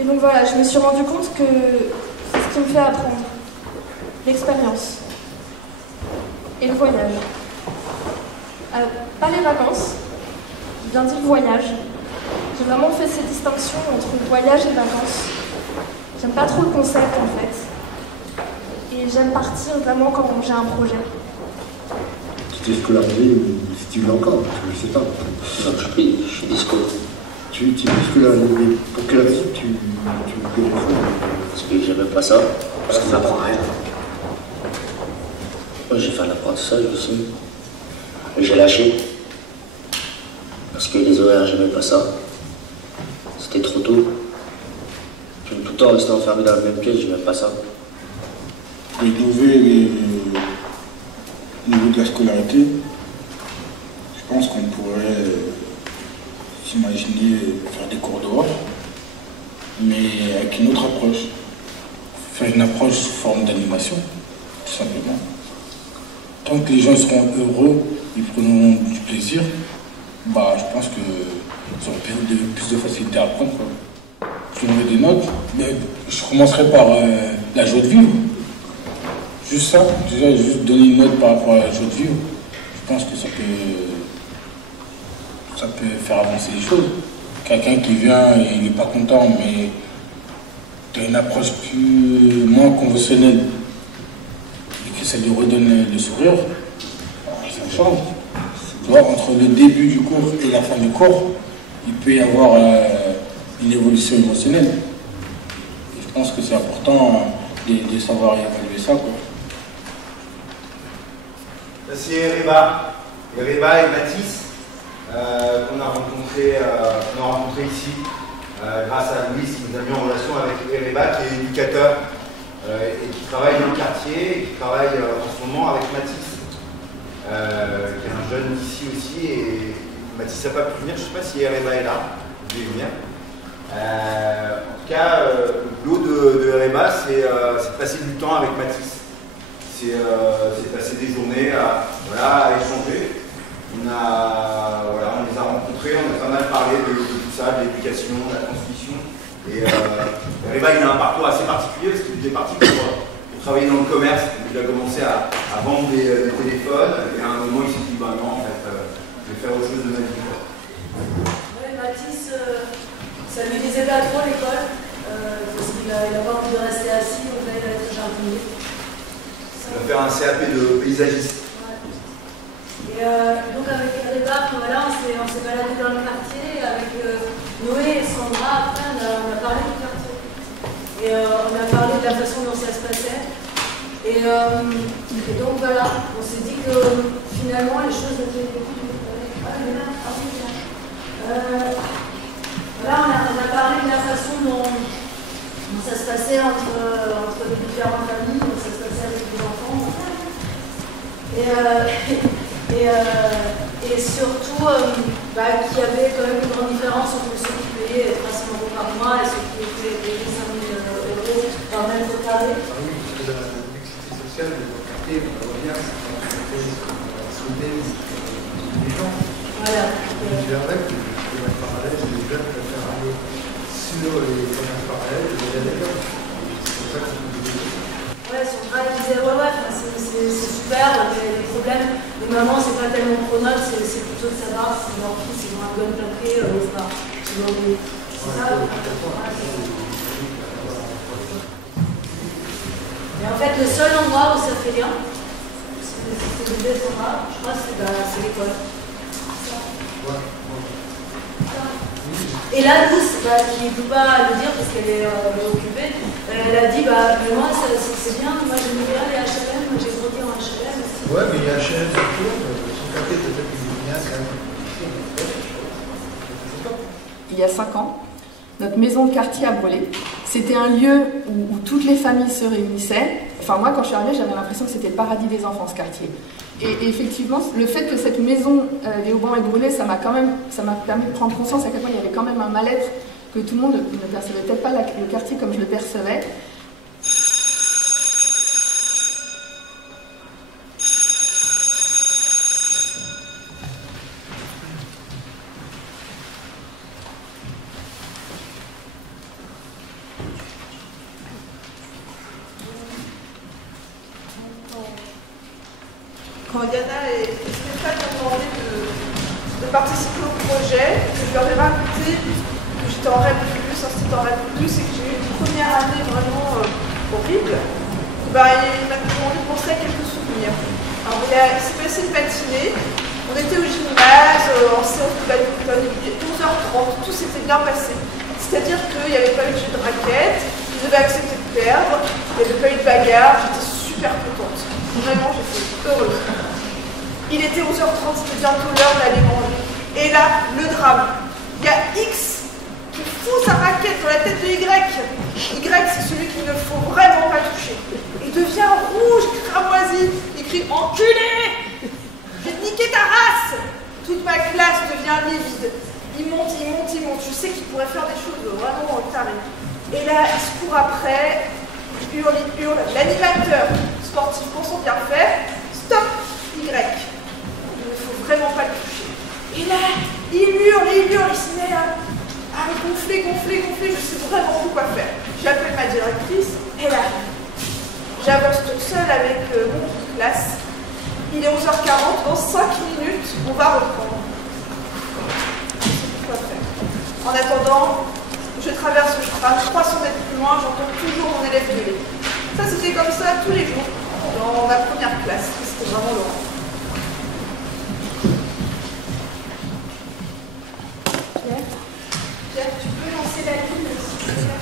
Et donc voilà, je me suis rendu compte que c'est ce qui me fait apprendre. L'expérience. Et le voyage. Pas les vacances, j'ai bien dit le voyage. J'ai vraiment fait ces distinctions entre voyage et vacances. J'aime pas trop le concept en fait. Et j'aime partir vraiment quand j'ai un projet. Tu t'es scolarisé ou si tu l'as encore, je sais pas. Non, je suis disco. Tu t'es scolarisé, mais pour quelle raison tu fais des choses? Parce que j'aimais pas ça, parce que ça m'apprend rien. Moi j'ai fait un apprentissage aussi. Mais j'ai lâché. Parce que les horaires, j'aimais pas ça. C'était trop tôt. Puis tout le temps rester enfermé dans la même pièce, j'aimais pas ça. Rénover au niveau de la scolarité, je pense qu'on pourrait s'imaginer faire des cours dehors, mais avec une autre approche. Faire une approche sous forme d'animation, tout simplement. Tant que les gens seront heureux, ils prendront du plaisir, bah, je pense qu'ils auront plus de facilité à apprendre. Je donnerai des notes, mais je commencerai par la joie de vivre. Juste ça, déjà, juste donner une note par rapport à la joie de vivre, je pense que ça peut faire avancer les choses. Quelqu'un qui vient et il n'est pas content, mais tu as une approche moins conventionnelle et que ça lui redonne le sourire, ça change. Tu vois, entre le début du cours et la fin du cours, il peut y avoir une évolution émotionnelle. Et je pense que c'est important de savoir évaluer ça, quoi. C'est Ereba et Mathis qu'on a rencontré ici grâce à Louis qui nous a mis en relation avec Ereba qui est éducateur et qui travaille dans le quartier et qui travaille en ce moment avec Mathis qui est un jeune d'ici aussi et Mathis n'a pas pu venir, je ne sais pas si Ereba est là, il devait venir. En tout cas, le boulot de Ereba c'est de passer du temps avec Mathis. C'est passer des journées à échanger. On les a rencontrés, on a pas mal parlé de tout ça, de l'éducation, de la transmission. Et Ereba, il a un parcours assez particulier parce qu'il était parti pour travailler dans le commerce. Il a commencé à vendre des téléphones et à un moment il s'est dit bah non, en fait, je vais faire autre chose de ma vie. Ouais, Mathis, ça lui disait pas trop l'école parce qu'il n'a pas envie de rester assis, donc là il va être jardinier. On va faire un CAP de paysagiste. Et donc avec Ereba, voilà, on s'est baladé dans le quartier avec Noé et Sandra. Après, on a parlé du quartier. Et on a parlé de la façon dont ça se passait. Et donc voilà, on s'est dit que finalement les choses étaient beaucoup. Voilà, on a parlé de la façon dont ça se passait entre les différentes familles, dont ça se passait avec les enfants. Et surtout qu'il y avait quand même une grande différence entre ceux qui payaient 300 € par mois et ceux qui étaient payés 5 000 € par mètre carré. Ah oui, parce que la mixité sociale, on voit bien, c'est les gens. Voilà. Je dirais que les commerces parallèles, les jeunes préfèrent aller sur les commerces parallèles et les écoles. C'est pour ça que c'est compliqué. Ouais, Sandra disait c'est super, mais les problèmes de maman, c'est pas tellement pronote, c'est plutôt de savoir si leur fils ils ont un gun plaqué ou pas. C'est ça. Et en fait, le seul endroit où ça fait bien, c'est le bébé Sandra, je crois que c'est l'école. Et là, Douce, qui ne peut pas le dire parce qu'elle est occupée, elle a dit mais moi c'est bien, moi j'aime bien les HLM, moi j'ai grandi en HLM. Ouais, mais il y a HLM sur tout, son quartier peut-être qu'il est bien quand même. Il y a 5 ans, notre maison de quartier a brûlé. C'était un lieu où toutes les familles se réunissaient. Enfin moi quand je suis arrivée, j'avais l'impression que c'était le paradis des enfants ce quartier. Et effectivement, le fait que cette maison des Aubans ait brûlé, ça m'a permis de prendre conscience à quel point il y avait quand même un mal-être que tout le monde ne percevait peut-être pas le quartier comme je le percevais. quand Diana et Stéphane m'ont demandé de participer au projet, que je leur ai raconté que j'étais en REP+, c'était en REP+, et que j'ai eu une première année vraiment horrible, il m'a demandé de penser à quelques souvenirs. Alors il s'est passé une matinée, on était au gymnase, en séance de badminton, il était 11h30, tout s'était bien passé. C'est-à-dire qu'il n'y avait pas eu de jeu de raquette, ils avaient accepté de perdre, il n'y avait pas eu de bagarre, j'étais super contente. Vraiment, j'étais heureuse. Il était 11h30, c'était bientôt l'heure d'aller manger. Et là, le drame. Il y a X qui fout sa raquette dans la tête de Y. Y, c'est celui qu'il ne faut vraiment pas toucher. Il devient rouge, cramoisi, il crie « Enculé ! Je vais te niquer ta race !» Toute ma classe devient livide. Il monte. Je sais qu'il pourrait faire des choses vraiment tarées. Et là, il se court après, il hurle. L'animateur sportif, pensons bien faire, stop, Y. Il ne faut vraiment pas le toucher. Et là, il hurle, il se met à gonfler, je sais vraiment plus quoi faire. J'appelle ma directrice, elle arrive. J'avance toute seule avec mon classe. Il est 11h40, dans 5 minutes, on va reprendre. Je sais plus quoi faire. En attendant, je traverse le tram, 300 mètres plus loin, j'entends toujours mon élève gueuler. Ça, c'était comme ça tous les jours, dans ma première classe. C'était vraiment l'horreur. Pierre, tu peux lancer la ligne, s'il te plaît.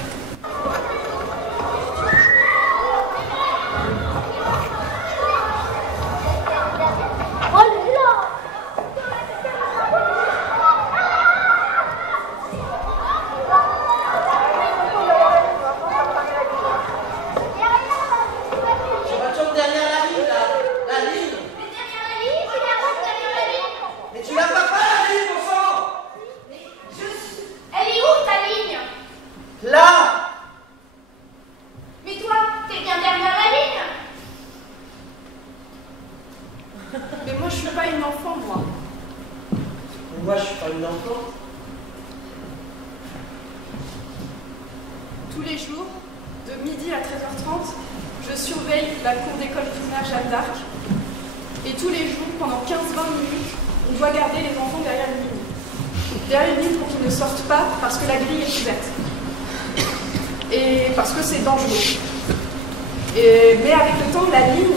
Mais avec le temps, la ligne,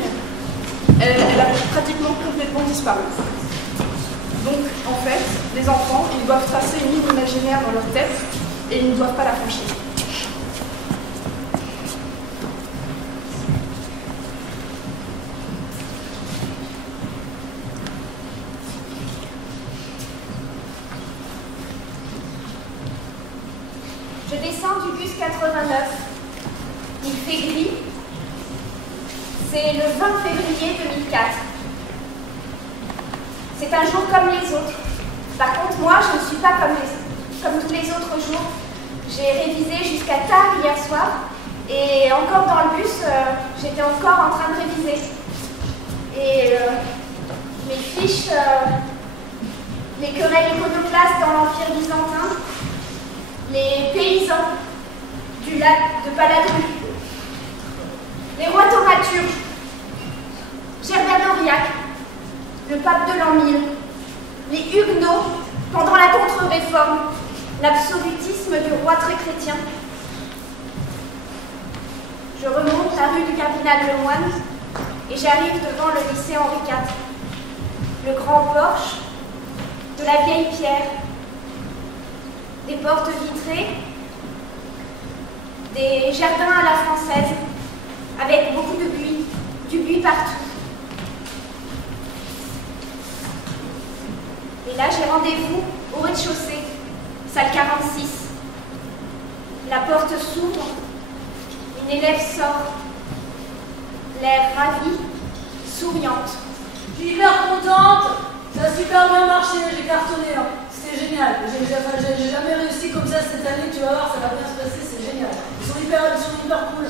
elle a pratiquement complètement disparu. Donc, en fait, les enfants, ils doivent tracer une ligne imaginaire dans leur tête et ils ne doivent pas la franchir. Je descends du bus 89. Il fait gris. C'est le 20 février 2004. C'est un jour comme les autres. Par contre, moi, je ne suis pas comme tous les autres jours. J'ai révisé jusqu'à tard hier soir. Et encore dans le bus, j'étais encore en train de réviser. Et mes fiches, les querelles iconoclastes dans l'Empire byzantin, les paysans du lac de Paladru, les rois thaumaturges, Germain d'Aurillac, le pape de l'an 1000, les huguenots pendant la contre-réforme, l'absolutisme du roi très chrétien. Je remonte la rue du Cardinal Lemoine et j'arrive devant le lycée Henri IV. Le grand porche, de la vieille pierre, des portes vitrées, des jardins à la française, avec beaucoup de buis, du buis partout. Et là, j'ai rendez-vous au rez-de-chaussée, salle 46. La porte s'ouvre, une élève sort, l'air ravie, souriante. Je suis hyper contente, ça a super bien marché, j'ai cartonné, hein. C'était génial. J'ai jamais réussi comme ça cette année, tu vas voir, ça va bien se passer, c'est génial. Ils sont hyper cool.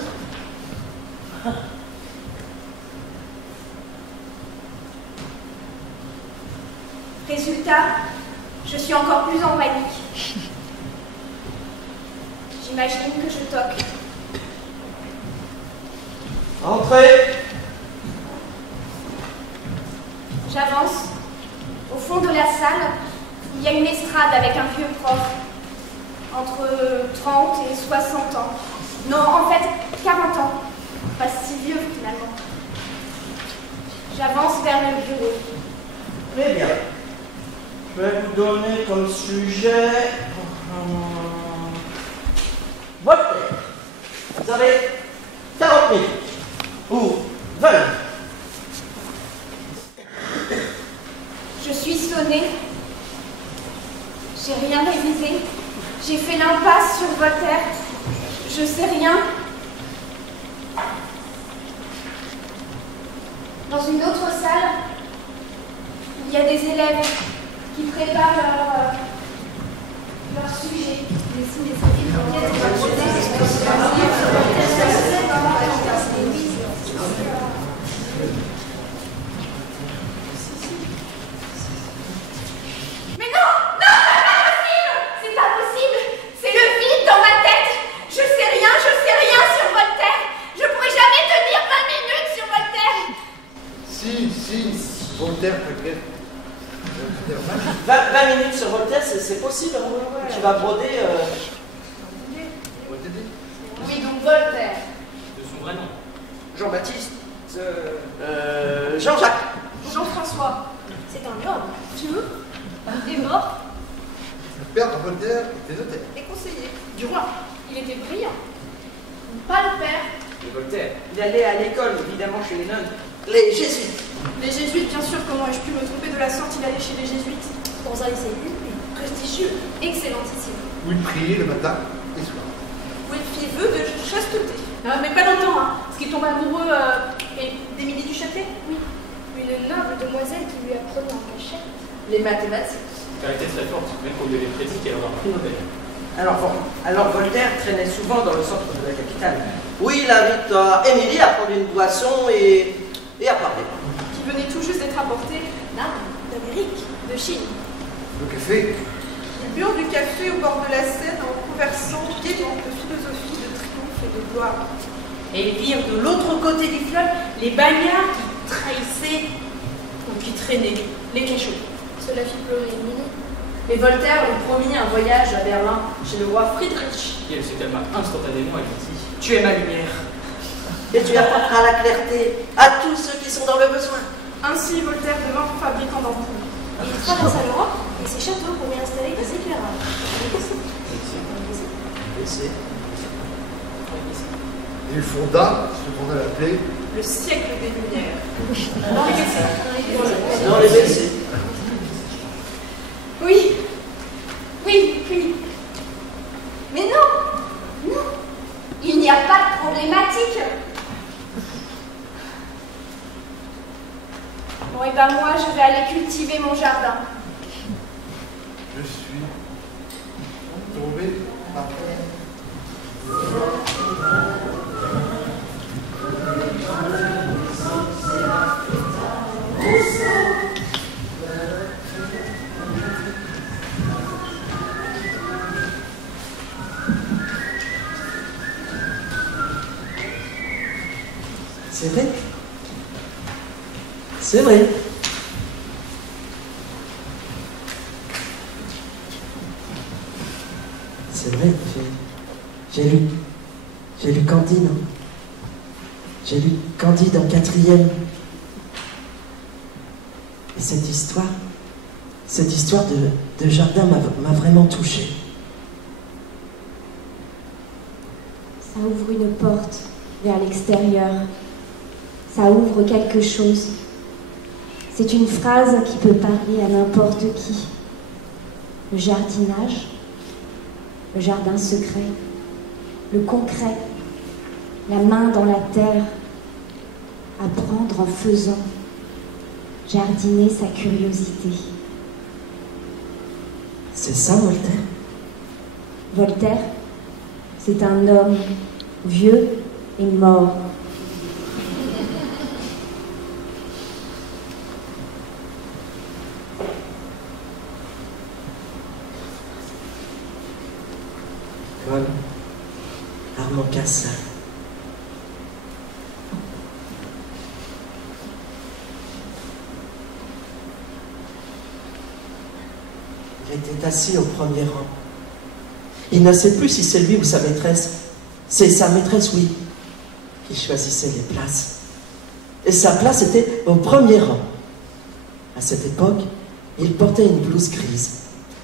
Résultat, je suis encore plus en panique. J'imagine que je toque. Entrez. J'avance. Au fond de la salle, il y a une estrade avec un vieux prof, entre 30 et 60 ans. Non, en fait, 40 ans. Pas si vieux, finalement. J'avance vers le bureau. Très bien. Je vais vous donner comme sujet... Voltaire. Vous avez 40 minutes. Ou 20 minutes. Je suis sonnée. J'ai rien révisé. J'ai fait l'impasse sur Voltaire. Je sais rien. Dans une autre salle, il y a des élèves qui préparent leur sujet. Mais non! Non, c'est pas possible! C'est le vide dans ma tête! Je sais rien sur Voltaire! Je pourrais jamais tenir 20 minutes sur Voltaire! Si, Voltaire peut-être. 20 minutes sur Voltaire, c'est possible. Hein. Tu vas broder. Oui, donc Voltaire. De son vrai nom. Jean-Baptiste. Jean-Jacques. Jean-François. C'est un homme. Vieux. Il est mort. Le père de Voltaire était notaire. Et conseiller du roi. Il était brillant. Pas le père. De Voltaire. Il allait à l'école, évidemment, chez les nonnes. Les jésuites. Les jésuites, bien sûr, comment ai-je pu me tromper de la sorte? Il allait chez les jésuites. Dans un lycée prestigieux, excellentissime. Où il priait le matin et soir. Où il fit vœu de chasteté. Mais pas longtemps, hein. Parce qu'il tombe amoureux d'Émilie du Châtelet. Oui. Une noble demoiselle qui lui apprenait en cachette Les mathématiques. Elle était très forte, même pour lui les prédits qu'elle aura un prix Nobel. Alors Voltaire traînait souvent dans le centre de la capitale. Oui, il invite Émilie à prendre une boisson et à parler. Qui venait tout juste d'être apporté d'Amérique, de Chine. Le café. Ils burent du café au bord de la Seine en conversant gaiement de philosophie, de triomphe et de gloire. Et ils virent de l'autre côté du fleuve les bagnards qui trahissaient ou qui traînaient les cachots. Cela fit pleurer Émilie. Et Voltaire lui promit un voyage à Berlin chez le roi Friedrich. Et elle se calma instantanément et lui dit Tu es ma lumière. Et tu apporteras la clarté à tous ceux qui sont dans le besoin. Ainsi, Voltaire devint fabricant d'ampoules. Il traversa l'Europe et ses châteaux pour y installer des éclairages. Il fonda ce qu'on a appelé Le siècle des Lumières. Dans les WC. Oui. Mais non. Il n'y a pas de problématique. Bon, et ben moi, je vais aller cultiver mon jardin. Je suis tombé par terre. C'est vrai. C'est vrai. C'est vrai, j'ai lu Candide. J'ai lu Candide en 4e. Et cette histoire de jardin m'a vraiment touché. Ça ouvre une porte vers l'extérieur. Ça ouvre quelque chose. C'est une phrase qui peut parler à n'importe qui. Le jardinage, le jardin secret, le concret, la main dans la terre, apprendre en faisant, jardiner sa curiosité. C'est ça, Voltaire? Voltaire, c'est un homme vieux et mort. Comme Armand Cassin. Il était assis au premier rang. Il ne sait plus si c'est lui ou sa maîtresse. C'est sa maîtresse, oui, qui choisissait les places. Et sa place était au premier rang. À cette époque, il portait une blouse grise.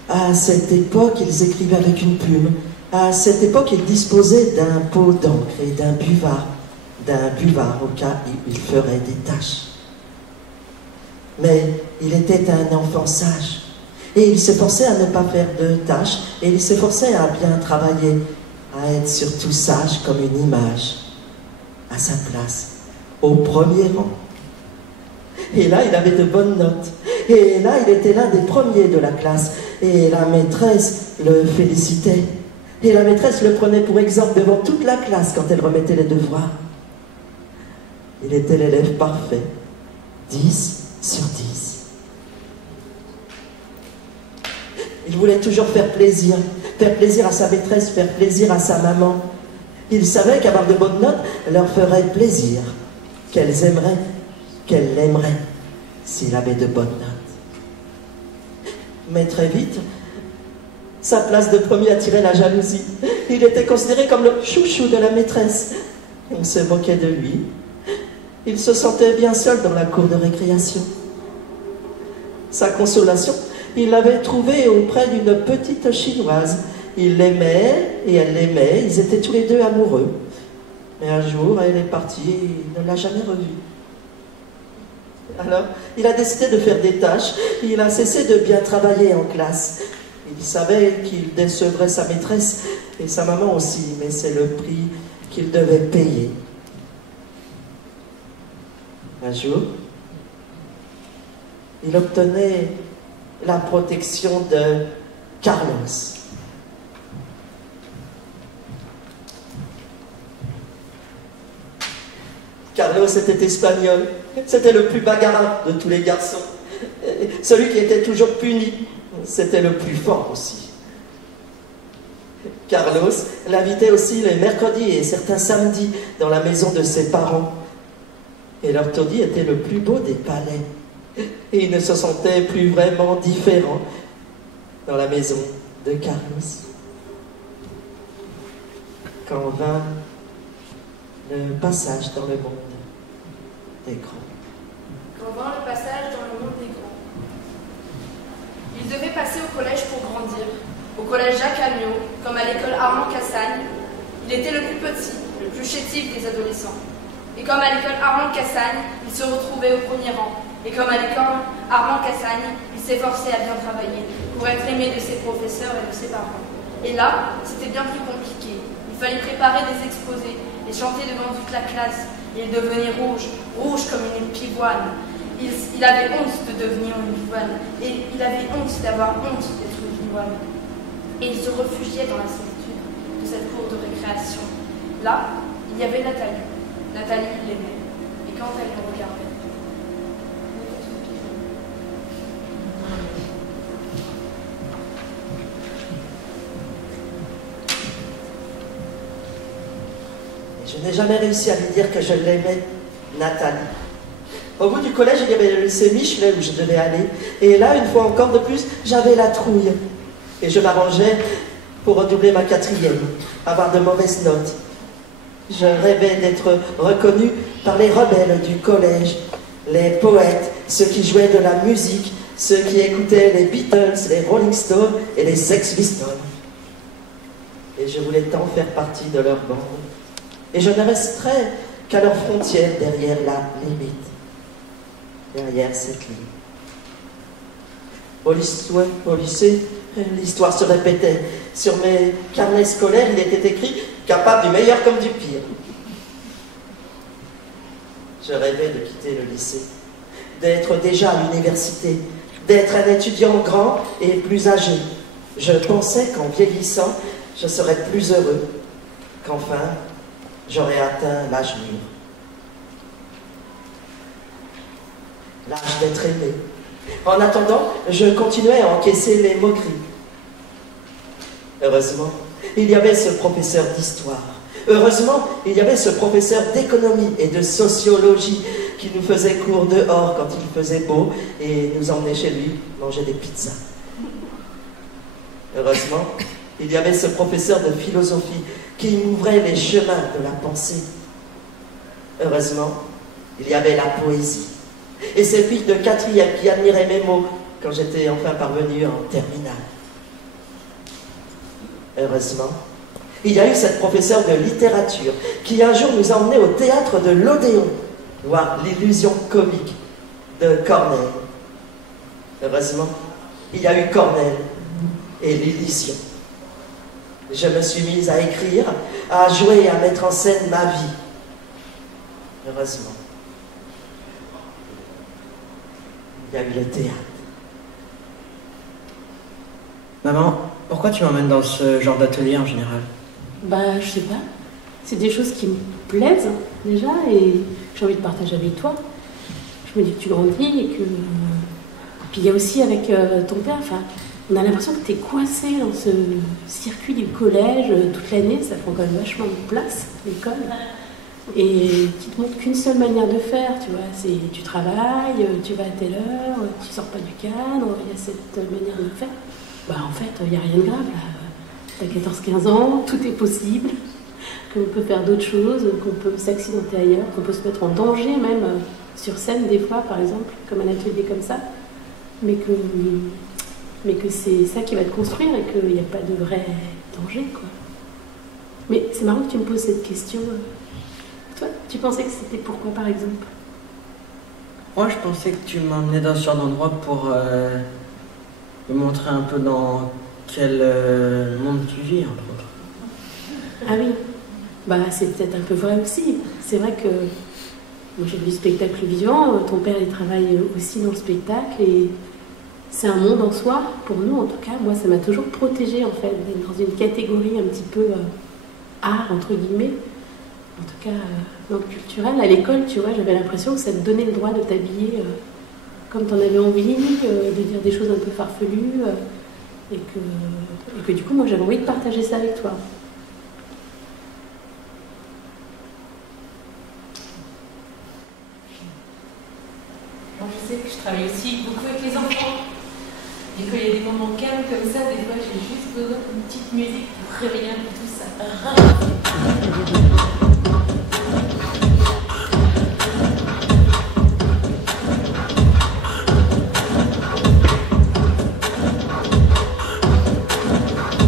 À cette époque, ils écrivaient avec une plume. À cette époque, il disposait d'un pot d'encre et d'un buvard au cas où il ferait des tâches. Mais il était un enfant sage, et il s'efforçait à ne pas faire de tâches, et il s'efforçait à bien travailler, à être surtout sage comme une image, à sa place, au premier rang. Et là, il avait de bonnes notes, et là, il était l'un des premiers de la classe, et la maîtresse le félicitait. Et la maîtresse le prenait pour exemple devant toute la classe quand elle remettait les devoirs. Il était l'élève parfait, 10 sur 10. Il voulait toujours faire plaisir à sa maîtresse, faire plaisir à sa maman. Il savait qu'avoir de bonnes notes leur ferait plaisir, qu'elles aimeraient, qu'elles l'aimeraient s'il avait de bonnes notes. Mais très vite, sa place de premier attirait la jalousie. Il était considéré comme le chouchou de la maîtresse. On se moquait de lui. Il se sentait bien seul dans la cour de récréation. Sa consolation, il l'avait trouvée auprès d'une petite chinoise. Il l'aimait et elle l'aimait. Ils étaient tous les deux amoureux. Mais un jour, elle est partie et il ne l'a jamais revue. Alors, il a décidé de faire des tâches. Il a cessé de bien travailler en classe. Il savait qu'il décevrait sa maîtresse et sa maman aussi, mais c'est le prix qu'il devait payer. Un jour, il obtenait la protection de Carlos. Carlos était espagnol, c'était le plus bagarreur de tous les garçons, celui qui était toujours puni. C'était le plus fort aussi. Carlos l'invitait aussi les mercredis et certains samedis dans la maison de ses parents. Et leur taudis était le plus beau des palais. Et il ne se sentait plus vraiment différent dans la maison de Carlos. Quand vint le passage dans le monde des grands. Quand vint le passage dans le monde des grands. Il devait passer au collège pour grandir, au collège Jacques Amiot, comme à l'école Armand Cassagne. Il était le plus petit, le plus chétif des adolescents. Et comme à l'école Armand Cassagne, il se retrouvait au premier rang. Et comme à l'école Armand Cassagne, il s'efforçait à bien travailler, pour être aimé de ses professeurs et de ses parents. Et là, c'était bien plus compliqué. Il fallait préparer des exposés et chanter devant toute la classe. Et il devenait rouge, rouge comme une pivoine. Il avait honte de devenir une pivoine, et il avait honte d'avoir honte d'être une pivoine. Et il se réfugiait dans la solitude de cette cour de récréation. Là, il y avait Nathalie. Nathalie l'aimait, et quand elle le regardait, je n'ai jamais réussi à lui dire que je l'aimais, Nathalie. Au bout du collège, il y avait le lycée Michelet où je devais aller. Et là, une fois encore de plus, j'avais la trouille. Et je m'arrangeais pour redoubler ma 4e, avoir de mauvaises notes. Je rêvais d'être reconnu par les rebelles du collège, les poètes, ceux qui jouaient de la musique, ceux qui écoutaient les Beatles, les Rolling Stones et les Sex Pistols. Et je voulais tant faire partie de leur bande. Et je ne resterais qu'à leurs frontières derrière la limite. Derrière cette ligne. Au lycée, l'histoire se répétait. Sur mes carnets scolaires, il était écrit « capable du meilleur comme du pire ». Je rêvais de quitter le lycée, d'être déjà à l'université, d'être un étudiant grand et plus âgé. Je pensais qu'en vieillissant, je serais plus heureux, qu'enfin, j'aurais atteint l'âge mûr. L'âge d'être aimé. En attendant, je continuais à encaisser les moqueries. Heureusement, il y avait ce professeur d'histoire. Heureusement, il y avait ce professeur d'économie et de sociologie qui nous faisait cours dehors quand il faisait beau et nous emmenait chez lui manger des pizzas. Heureusement, il y avait ce professeur de philosophie qui m'ouvrait les chemins de la pensée. Heureusement, il y avait la poésie. Et ces filles de 4e qui admiraient mes mots quand j'étais enfin parvenu en terminale. Heureusement, il y a eu cette professeure de littérature qui un jour nous a emmenés au théâtre de l'Odéon, voir l'illusion comique de Corneille. Heureusement, il y a eu Corneille et l'illusion. Je me suis mise à écrire, à jouer et à mettre en scène ma vie. Heureusement, il y a eu le théâtre. Maman, pourquoi tu m'emmènes dans ce genre d'atelier en général? Bah, je sais pas. C'est des choses qui me plaisent, déjà, et j'ai envie de partager avec toi. Je me dis que tu grandis et que... Puis il y a aussi avec ton père, enfin, on a l'impression que tu es coincé dans ce circuit du collège toute l'année, ça prend quand même vachement de place, l'école. Et qui te montre qu'une seule manière de faire, tu vois, c'est tu travailles, tu vas à telle heure, tu sors pas du cadre, il y a cette manière de faire. Bah en fait, il n'y a rien de grave, là. T'as 14-15 ans, tout est possible, qu'on peut faire d'autres choses, qu'on peut s'accidenter ailleurs, qu'on peut se mettre en danger même sur scène des fois, par exemple, comme un atelier comme ça, mais que c'est ça qui va te construire et qu'il n'y a pas de vrai danger, quoi. Mais c'est marrant que tu me poses cette question. Toi, tu pensais que c'était pourquoi, par exemple? Moi, je pensais que tu m'emmenais dans ce genre d'endroit pour me montrer un peu dans quel monde tu vis, entre autres. Ah oui, bah c'est peut-être un peu vrai aussi. C'est vrai que moi j'ai du spectacle vivant, ton père il travaille aussi dans le spectacle et c'est un monde en soi, pour nous en tout cas. Moi ça m'a toujours protégée en fait, d'être dans une catégorie un petit peu art entre guillemets. En tout cas, dans le culturel, à l'école, tu vois, j'avais l'impression que ça te donnait le droit de t'habiller comme tu en avais envie, de dire des choses un peu farfelues, et que du coup, moi, j'avais envie de partager ça avec toi. Moi, je sais que je travaille aussi beaucoup avec les enfants. Et qu'il y a des moments calmes comme ça, des fois, j'ai juste besoin d'une petite musique pour réveiller un peu tout ça.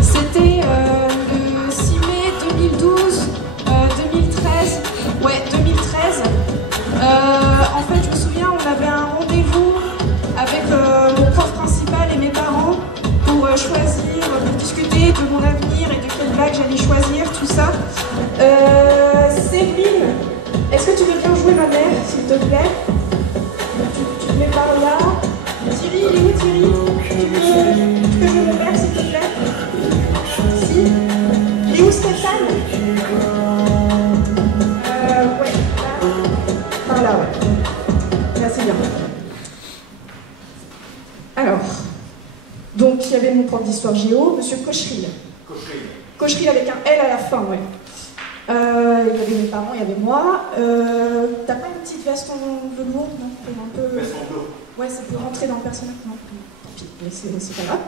C'était le 6 mai 2012, 2013. Ouais, 2013. En fait, je me souviens, on avait un rendez-vous avec mon prof principal et mes parents pour choisir, pour discuter de mon avenir et de quelle blague j'allais choisir, tout ça. Séverine, est-ce que tu veux bien jouer ma mère, s'il te plaît? Tu te mets par là. Thierry, il est où Thierry? Tu peux jouer mon père, s'il te plaît? Si. Il est où Stéphane? Ouais, là. Par là, ouais. Là, c'est bien. Alors, donc il y avait mon prof d'histoire géo, monsieur Cocheril. Cocheril avec un L à la fin, ouais. Il y avait mes parents, il y avait moi. T'as pas une petite veste en velours, non? Un peu... Veste en velours. Ouais, ça peut rentrer dans le personnage. Non, tant pis, mais c'est pas grave.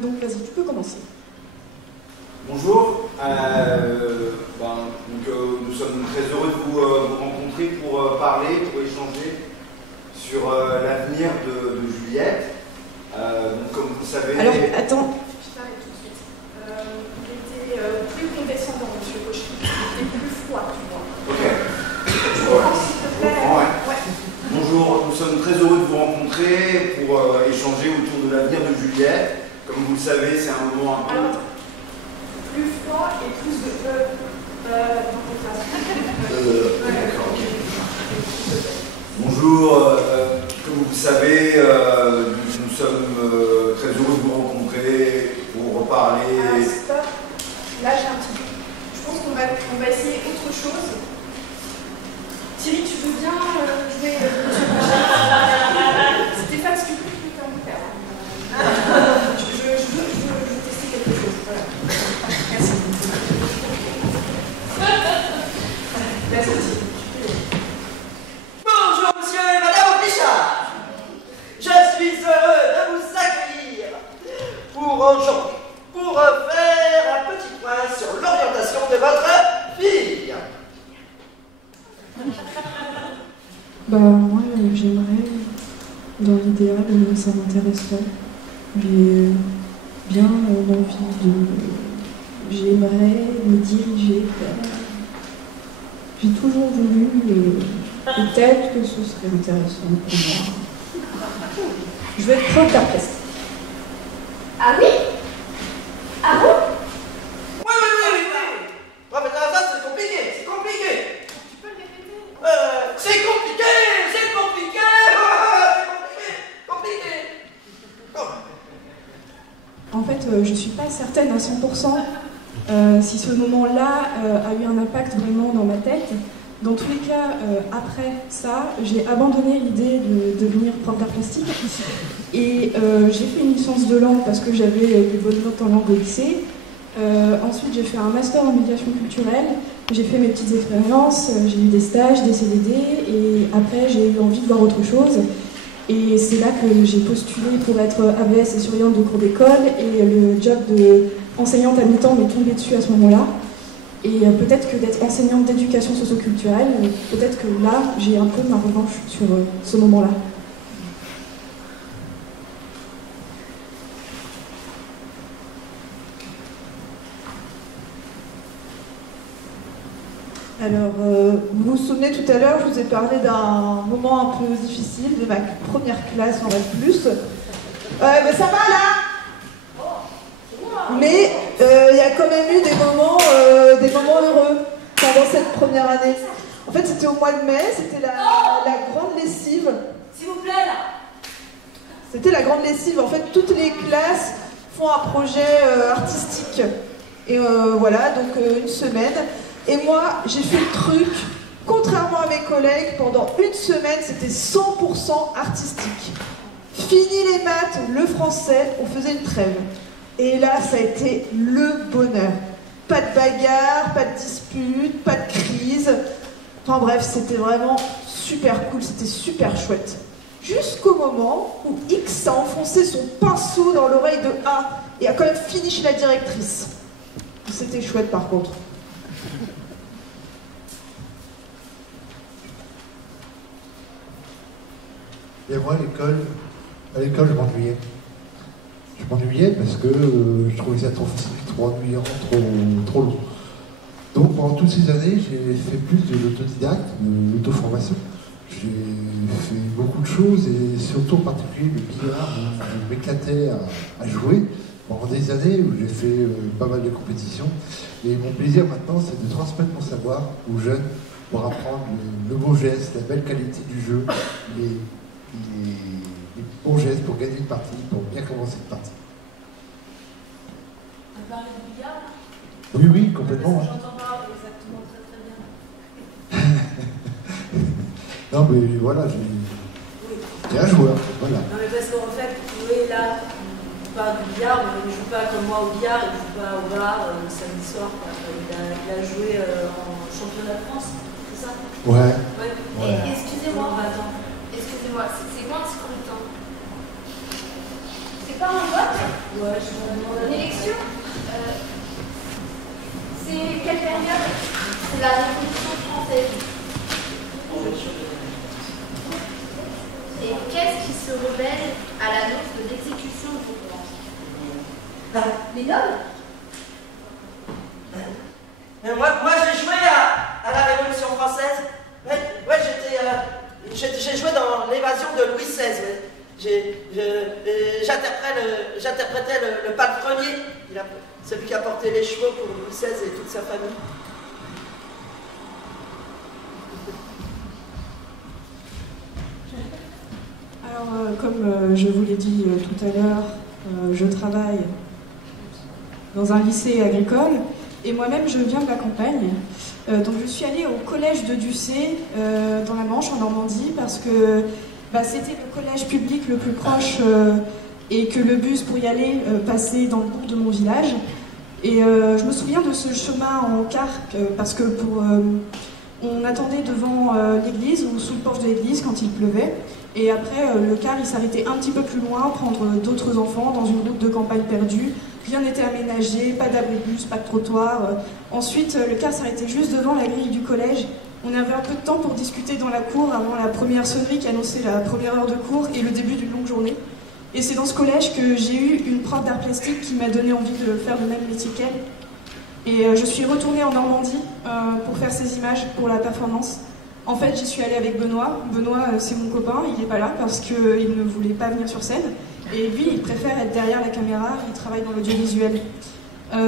Donc vas-y, tu peux commencer. Bonjour, nous sommes très heureux de vous rencontrer pour parler, pour échanger sur l'avenir de Juliette. Donc, comme vous le savez... Alors, attends. Je t'arrête tout de suite. Il était plus condescendant, monsieur Cocheril. Il était plus froid, tu vois. Ok. Tu reprends, s'il te plaît. Ouais. Bonjour, nous sommes très heureux de vous rencontrer pour échanger autour de l'avenir de Juliette. Comme vous le savez, c'est un moment un peu... Alors, plus froid et plus de dans tes phrases. D'accord, ok. Bonjour, comme vous le savez, nous sommes très heureux de vous rencontrer pour reparler. Stop, là j'ai un petit peu. Je pense qu'on va essayer autre chose. Thierry, tu veux bien jouer Stéphane, si tu peux, tu peux faire mon père. Je veux tester quelque chose. Voilà. Merci. Merci. Bonjour monsieur et madame Bichard. Je suis heureux de vous accueillir Moi, j'aimerais, dans l'idéal, ça m'intéresserait. J'ai bien envie de... J'aimerais me diriger vers... J'ai toujours voulu, peut-être que ce serait intéressant pour moi. Je veux être prof d'art plastique. Ah oui? Ah bon? Oui. Ouais, mais ça, c'est compliqué. Tu peux le répéter? C'est compliqué. En fait, je ne suis pas certaine à 100% si ce moment-là a eu un impact vraiment dans ma tête. Dans tous les cas, après ça, j'ai abandonné l'idée de devenir prof d'art plastique et j'ai fait une licence de langue parce que j'avais des bonnes notes en langue au lycée. Ensuite, j'ai fait un master en médiation culturelle, j'ai fait mes petites expériences, j'ai eu des stages, des CDD et après j'ai eu envie de voir autre chose. Et c'est là que j'ai postulé pour être AVS et surveillante de cours d'école et le job d'enseignante à mi-temps m'est tombé dessus à ce moment-là. Et peut-être que d'être enseignante d'éducation socio-culturelle, peut-être que là, j'ai un peu ma revanche sur ce moment-là. Alors, vous vous souvenez tout à l'heure, je vous ai parlé d'un moment un peu difficile de ma première classe en REF+. Mais ça va là? Mais il y a quand même eu des moments heureux pendant cette première année. En fait, c'était au mois de mai, c'était la grande lessive. S'il vous plaît, là. C'était la grande lessive. En fait, toutes les classes font un projet artistique. Et voilà, donc une semaine. Et moi, j'ai fait le truc, contrairement à mes collègues, pendant une semaine, c'était 100% artistique. Fini les maths, le français, on faisait une trêve. Et là, ça a été le bonheur. Pas de bagarre, pas de dispute, pas de crise. Enfin bref, c'était vraiment super cool, c'était super chouette. Jusqu'au moment où X a enfoncé son pinceau dans l'oreille de A et a quand même fini chez la directrice. C'était chouette par contre. Et moi, à l'école, je m'ennuyais. Je m'ennuyais parce que je trouvais ça trop ennuyant, trop long. Donc pendant toutes ces années, j'ai fait plus de l'autodidacte, de l'auto-formation. J'ai fait beaucoup de choses et surtout en particulier le billard, où je m'éclatais à jouer pendant des années où j'ai fait pas mal de compétitions. Et mon plaisir maintenant, c'est de transmettre mon savoir aux jeunes pour apprendre le beau geste, la belle qualité du jeu, les bons gestes pour gagner une partie, pour bien commencer une partie. On parlait de billard? Oui, complètement. Parce que j'entends pas exactement très bien. Non, mais voilà, j'ai un joueur, voilà. Non, mais parce qu'en fait, oui, là, on parle du billard, mais il ne joue pas comme moi au billard, il ne joue pas au bar le samedi soir. Il a joué en championnat de France, c'est ça? Ouais. Et excusez-moi, c'est quoi un scrutin? C'est pas un vote? Ouais, je me demande. Une élection? C'est quelle période? C'est la Révolution française. Et qu'est-ce qui se rebelle à l'annonce de l'exécution du roi? Les nobles? Moi j'ai joué à la Révolution française. Ouais, j'ai joué dans l'évasion de Louis XVI. Ouais. J'interprétais le pape Ier, celui qui a porté les chevaux pour Louis XVI et toute sa famille. Alors, comme je vous l'ai dit tout à l'heure, je travaille dans un lycée agricole et moi-même je viens de la campagne. Donc je suis allée au collège de Ducé dans la Manche, en Normandie, parce que c'était le collège public le plus proche et que le bus pour y aller passait dans le bourg de mon village. Et je me souviens de ce chemin en car parce que on attendait devant l'église ou sous le porche de l'église quand il pleuvait. Et après, le car il s'arrêtait un petit peu plus loin, prendre d'autres enfants dans une route de campagne perdue. Rien n'était aménagé, pas d'abribus, pas de trottoir. Ensuite, le car s'arrêtait juste devant la grille du collège. On avait un peu de temps pour discuter dans la cour avant la première sonnerie qui annonçait la première heure de cours et le début d'une longue journée. Et c'est dans ce collège que j'ai eu une prof d'art plastique qui m'a donné envie de faire le même métier qu'elle. Et je suis retournée en Normandie pour faire ces images pour la performance. En fait, j'y suis allée avec Benoît. Benoît, c'est mon copain, il n'est pas là parce qu'il ne voulait pas venir sur scène. Et lui, il préfère être derrière la caméra, il travaille dans l'audiovisuel.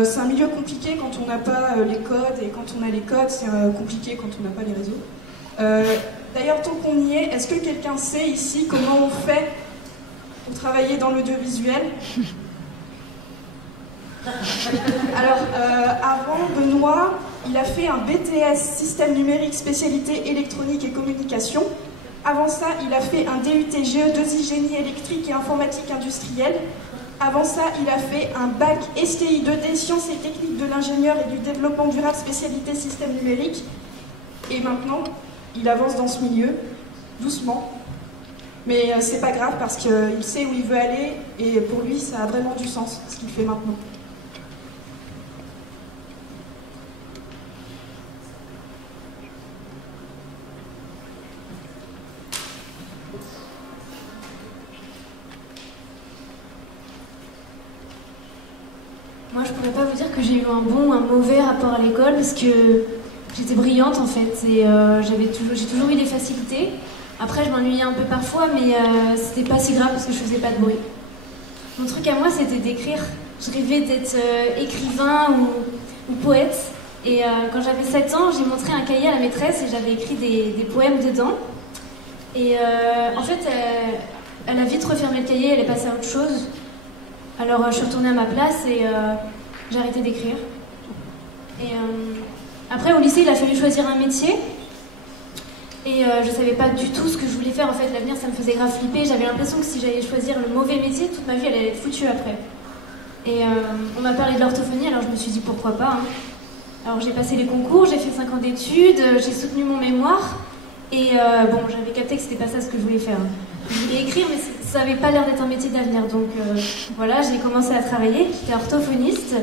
C'est un milieu compliqué quand on n'a pas les codes, et quand on a les codes, c'est compliqué quand on n'a pas les réseaux. D'ailleurs, tant qu'on y est, est-ce que quelqu'un sait ici comment on fait pour travailler dans l'audiovisuel? Alors, avant, Benoît, il a fait un BTS Système numérique spécialité électronique et communication. Avant ça, il a fait un DUT GE2I génie électrique et informatique industrielle. Avant ça, il a fait un bac STI 2D sciences et techniques de l'ingénieur et du développement durable spécialité système numérique. Et maintenant, il avance dans ce milieu, doucement. Mais c'est pas grave parce qu'il sait où il veut aller et pour lui, ça a vraiment du sens, ce qu'il fait maintenant. Moi, je pourrais pas vous dire que j'ai eu un bon ou un mauvais rapport à l'école parce que j'étais brillante en fait et j'ai toujours eu des facilités. Après, je m'ennuyais un peu parfois, mais c'était pas si grave parce que je faisais pas de bruit. Mon truc à moi, c'était d'écrire. Je rêvais d'être écrivain ou poète. Et quand j'avais 7 ans, j'ai montré un cahier à la maîtresse et j'avais écrit des poèmes dedans. Et en fait, elle a vite refermé le cahier, elle est passée à autre chose. Alors je suis retournée à ma place et j'ai arrêté d'écrire. Et après au lycée il a fallu choisir un métier et je savais pas du tout ce que je voulais faire. En fait l'avenir ça me faisait grave flipper. J'avais l'impression que si j'allais choisir le mauvais métier, toute ma vie elle allait être foutue après. Et on m'a parlé de l'orthophonie, alors je me suis dit pourquoi pas. Alors j'ai passé les concours, j'ai fait 5 ans d'études, j'ai soutenu mon mémoire et bon j'avais capté que c'était pas ça ce que je voulais faire. Je voulais écrire, mais ça n'avait pas l'air d'être un métier d'avenir. Donc voilà, j'ai commencé à travailler. J'étais orthophoniste.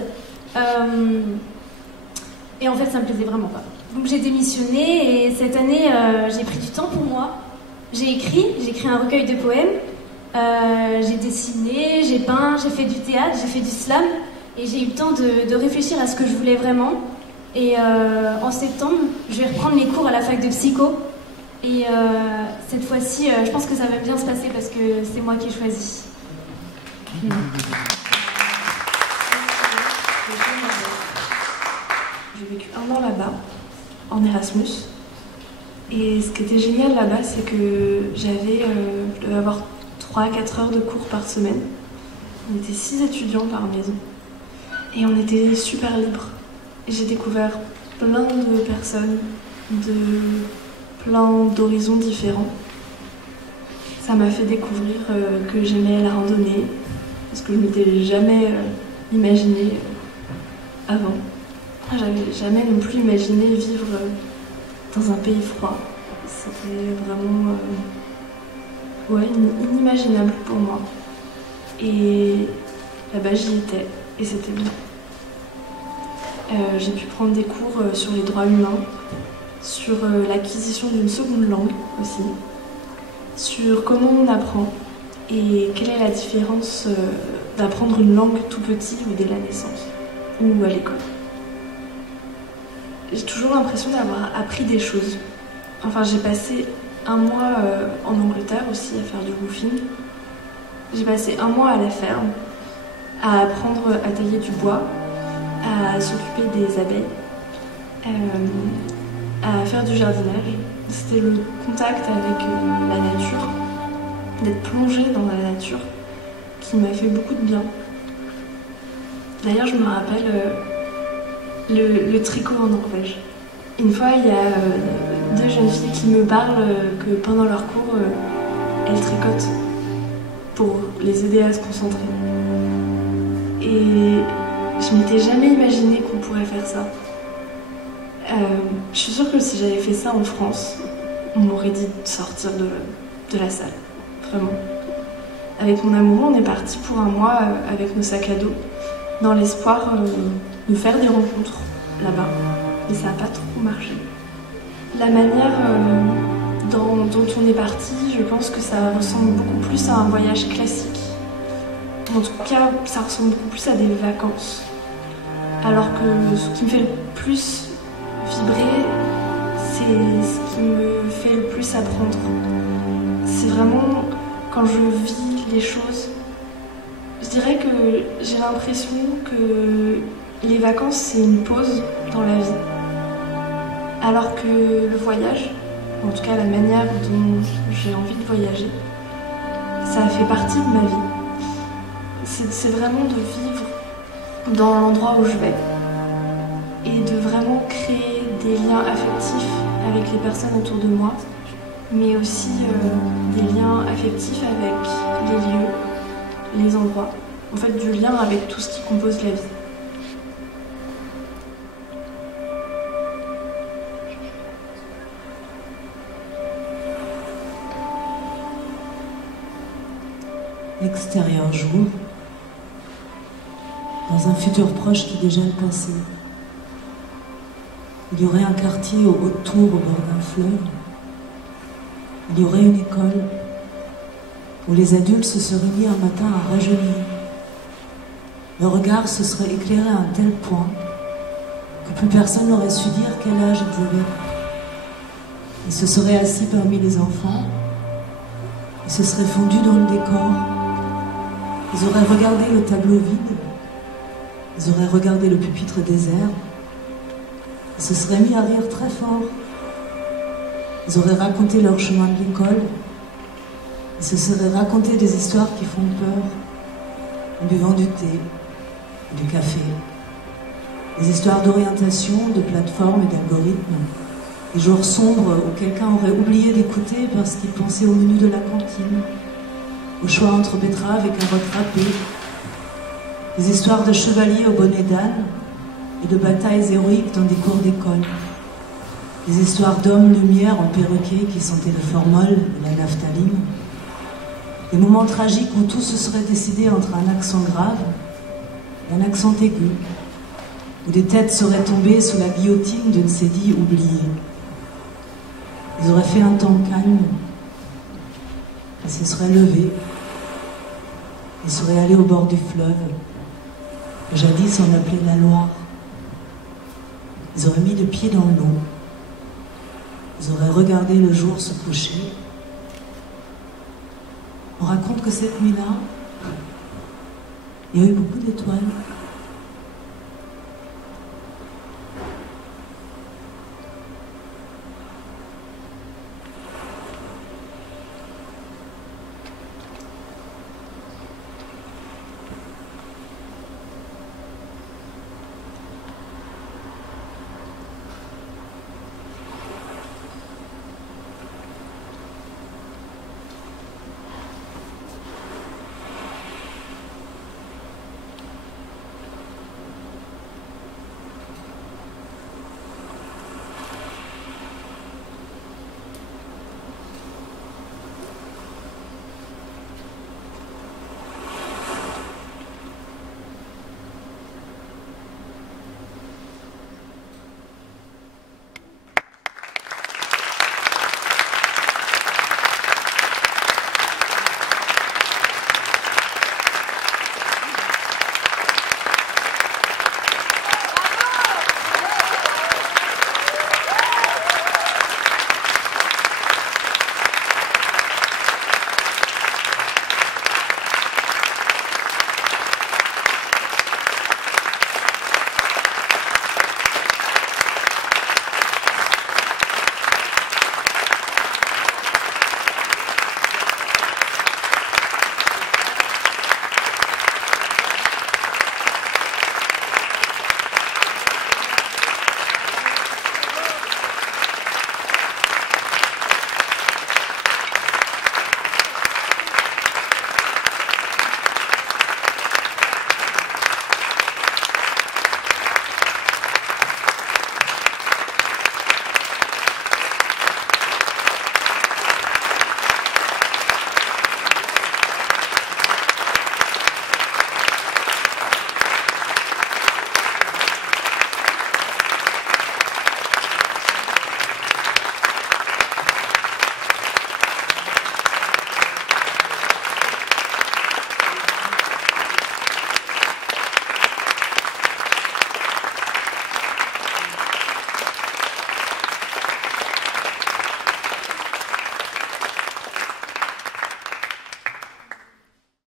Et en fait, ça me plaisait vraiment pas. Donc j'ai démissionné et cette année, j'ai pris du temps pour moi. J'ai écrit un recueil de poèmes. J'ai dessiné, j'ai peint, j'ai fait du théâtre, j'ai fait du slam. Et j'ai eu le temps de réfléchir à ce que je voulais vraiment. Et en septembre, je vais reprendre mes cours à la fac de psycho. Et cette fois-ci, je pense que ça va bien se passer parce que c'est moi qui ai choisi. J'ai vécu 1 an là-bas, en Erasmus. Et ce qui était génial là-bas, c'est que je devais avoir 3 à 4 heures de cours par semaine. On était 6 étudiants par maison. Et on était super libres. Et j'ai découvert plein de personnes, plein d'horizons différents. Ça m'a fait découvrir que j'aimais la randonnée, parce que je ne m'étais jamais imaginé avant. J'avais jamais non plus imaginé vivre dans un pays froid. C'était vraiment inimaginable pour moi. Et là-bas j'y étais, et c'était bien. J'ai pu prendre des cours sur les droits humains, sur l'acquisition d'une seconde langue aussi, sur comment on apprend et quelle est la différence d'apprendre une langue tout petit ou dès la naissance ou à l'école. J'ai toujours l'impression d'avoir appris des choses. Enfin, j'ai passé 1 mois en Angleterre aussi à faire du roofing. J'ai passé 1 mois à la ferme, à apprendre à tailler du bois, à s'occuper des abeilles, à faire du jardinage. C'était le contact avec la nature, d'être plongée dans la nature, qui m'a fait beaucoup de bien. D'ailleurs, je me rappelle le tricot en Norvège. Une fois, il y a 2 jeunes filles qui me parlent que pendant leur cours, elles tricotent pour les aider à se concentrer. Et je m'étais jamais imaginé qu'on pourrait faire ça. Je suis sûre que si j'avais fait ça en France, on m'aurait dit de sortir de la salle. Vraiment. Avec mon amoureux, on est parti pour 1 mois avec nos sacs à dos, dans l'espoir de faire des rencontres là-bas. Mais ça n'a pas trop marché. La manière dont on est parti, je pense que ça ressemble beaucoup plus à un voyage classique. En tout cas, ça ressemble beaucoup plus à des vacances. Alors que ce qui me fait le plus vibrer, c'est ce qui me fait le plus apprendre. C'est vraiment quand je vis les choses. Je dirais que j'ai l'impression que les vacances, c'est une pause dans la vie. Alors que le voyage, en tout cas la manière dont j'ai envie de voyager, ça fait partie de ma vie. C'est vraiment de vivre dans l'endroit où je vais et de vraiment créer des liens affectifs avec les personnes autour de moi, mais aussi des liens affectifs avec les lieux, les endroits. En fait, du lien avec tout ce qui compose la vie. L'extérieur jour, dans un futur proche qui est déjà le passé. Il y aurait un quartier autour, au bord d'un fleuve. Il y aurait une école où les adultes se seraient mis un matin à rajeunir. Le regard se serait éclairé à un tel point que plus personne n'aurait su dire quel âge ils avaient. Ils se seraient assis parmi les enfants, ils se seraient fondus dans le décor, ils auraient regardé le tableau vide, ils auraient regardé le pupitre désert, ils se seraient mis à rire très fort, ils auraient raconté leur chemin de l'école, ils se seraient raconté des histoires qui font peur, en buvant du thé, du café, des histoires d'orientation, de plateformes et d'algorithmes, des jours sombres où quelqu'un aurait oublié d'écouter parce qu'il pensait au menu de la cantine, au choix entre betteraves et carottes râpées, des histoires de chevaliers au bonnet d'âne et de batailles héroïques dans des cours d'école, des histoires d'hommes lumière en perroquet qui sentaient le formol et la naphtaline, des moments tragiques où tout se serait décidé entre un accent grave et un accent aigu, où des têtes seraient tombées sous la guillotine d'une cédille oubliée. Ils auraient fait un temps calme, ils se seraient levés, ils seraient allés au bord du fleuve, que jadis on appelait la Loire. Ils auraient mis le pied dans l'eau, ils auraient regardé le jour se coucher. On raconte que cette nuit-là, il y a eu beaucoup d'étoiles.